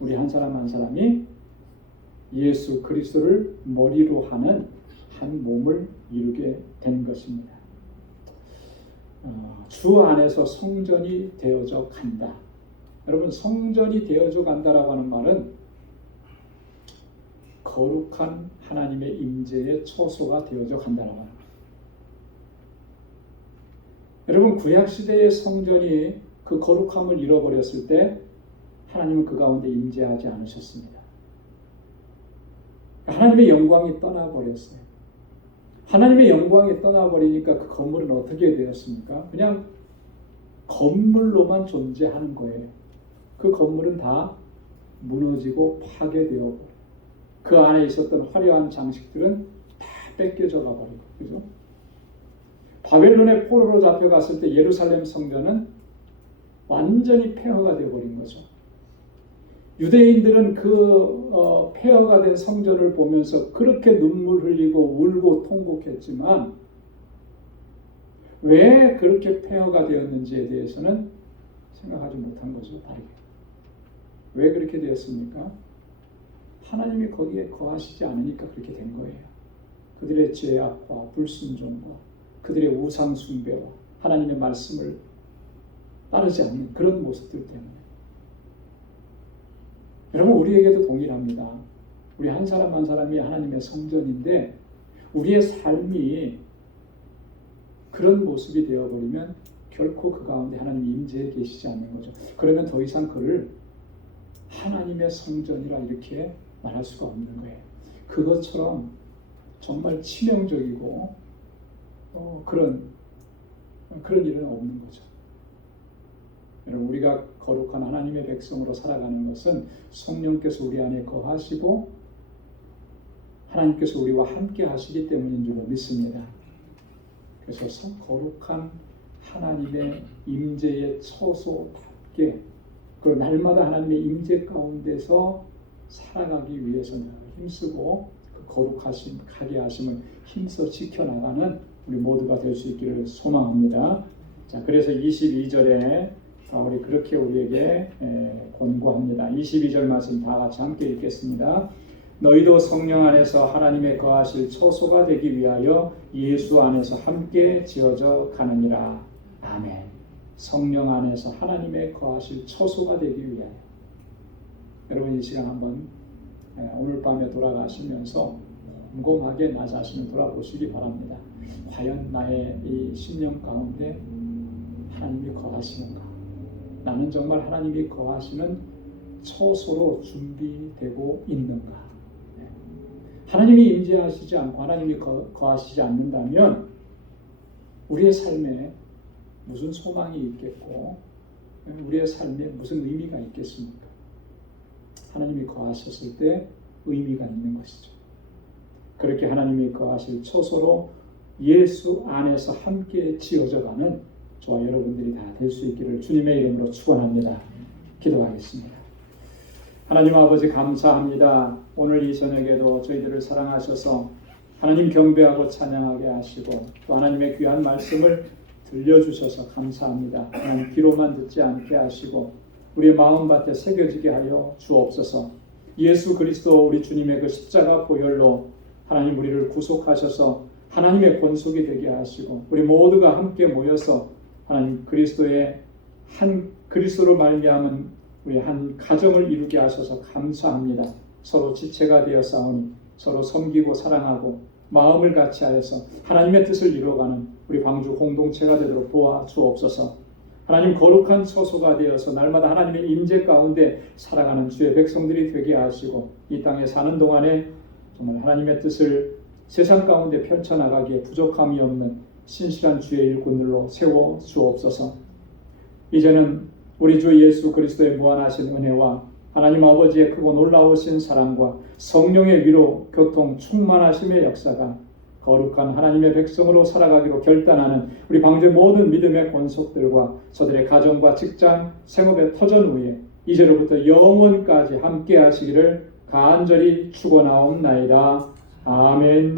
우리 한 사람 한 사람이 예수 그리스도를 머리로 하는 한 몸을 이루게 된 것입니다. 주 안에서 성전이 되어져 간다. 여러분, 성전이 되어져 간다라고 하는 말은 거룩한 하나님의 임재의 초소가 되어져 간다라고 합니다. 여러분, 구약시대의 성전이 그 거룩함을 잃어버렸을 때 하나님은 그 가운데 임재하지 않으셨습니다. 하나님의 영광이 떠나버렸어요. 하나님의 영광이 떠나버리니까 그 건물은 어떻게 되었습니까? 그냥 건물로만 존재하는 거예요. 그 건물은 다 무너지고 파괴되어 그 안에 있었던 화려한 장식들은 다 뺏겨져 가버리고, 그죠? 바벨론의 포로로 잡혀갔을 때 예루살렘 성전은 완전히 폐허가 되어버린 거죠. 유대인들은 그 폐허가 된 성전을 보면서 그렇게 눈물 흘리고 울고 통곡했지만 왜 그렇게 폐허가 되었는지에 대해서는 생각하지 못한 거죠. 다르게. 왜 그렇게 되었습니까? 하나님이 거기에 거하시지 않으니까 그렇게 된 거예요. 그들의 죄악과 불순종과 그들의 우상 숭배와 하나님의 말씀을 따르지 않는 그런 모습들 때문에. 여러분, 우리에게도 동일합니다. 우리 한 사람 한 사람이 하나님의 성전인데 우리의 삶이 그런 모습이 되어버리면 결코 그 가운데 하나님이 임재해 계시지 않는 거죠. 그러면 더 이상 그를 하나님의 성전이라 이렇게 말할 수가 없는 거예요. 그것처럼 정말 치명적이고 그런 일은 없는 거죠. 여러분, 우리가 거룩한 하나님의 백성으로 살아가는 것은 성령께서 우리 안에 거하시고 하나님께서 우리와 함께 하시기 때문인 줄로 믿습니다. 그래서 거룩한 하나님의 임재의 처소답게 그 날마다 하나님의 임재 가운데서 살아가기 위해서 힘쓰고 그 거룩하심, 하게 하심을 힘써 지켜나가는 우리 모두가 될 수 있기를 소망합니다. 자, 그래서 22절에 바울이 그렇게 우리에게 권고합니다. 22절 말씀 다 같이 함께 읽겠습니다. 너희도 성령 안에서 하나님의 거하실 초소가 되기 위하여 예수 안에서 함께 지어져 가느니라. 아멘. 성령 안에서 하나님의 거하실 초소가 되기 위하여. 여러분, 이 시간 한번 오늘 밤에 돌아가시면서 곰곰하게 나 자신을 돌아보시기 바랍니다. 과연 나의 이 심령 가운데 하나님이 거하시는가? 나는 정말 하나님이 거하시는 초소로 준비되고 있는가? 하나님이 임재하시지 않고 하나님이 거하시지 않는다면 우리의 삶에 무슨 소망이 있겠고 우리의 삶에 무슨 의미가 있겠습니까? 하나님이 거하셨을 때 의미가 있는 것이죠. 그렇게 하나님이 거하실 초소로 예수 안에서 함께 지어져가는 저와 여러분들이 다 될 수 있기를 주님의 이름으로 축원합니다. 기도하겠습니다. 하나님 아버지, 감사합니다. 오늘 이 저녁에도 저희들을 사랑하셔서 하나님 경배하고 찬양하게 하시고 또 하나님의 귀한 말씀을 들려주셔서 감사합니다. 하나님, 귀로만 듣지 않게 하시고 우리의 마음밭에 새겨지게 하여 주옵소서. 예수 그리스도 우리 주님의 그 십자가 보혈로 하나님 우리를 구속하셔서 하나님의 권속이 되게 하시고 우리 모두가 함께 모여서 하나님 그리스도로 말미암은 우리 한 가정을 이루게 하셔서 감사합니다. 서로 지체가 되어 싸우니 서로 섬기고 사랑하고 마음을 같이 하여서 하나님의 뜻을 이루어가는 우리 광주 공동체가 되도록 도와주옵소서. 하나님 거룩한 처소가 되어서 날마다 하나님의 임재 가운데 살아가는 주의 백성들이 되게 하시고 이 땅에 사는 동안에 정말 하나님의 뜻을 세상 가운데 펼쳐나가기에 부족함이 없는 신실한 주의 일꾼들로 세워 주옵소서. 이제는 우리 주 예수 그리스도의 무한하신 은혜와 하나님 아버지의 크고 놀라우신 사랑과 성령의 위로 교통 충만하심의 역사가 거룩한 하나님의 백성으로 살아가기로 결단하는 우리 광주의 모든 믿음의 권속들과 저들의 가정과 직장, 생업의 터전 위에 이제로부터 영원까지 함께 하시기를 간절히 축원하옵나이다. 아멘.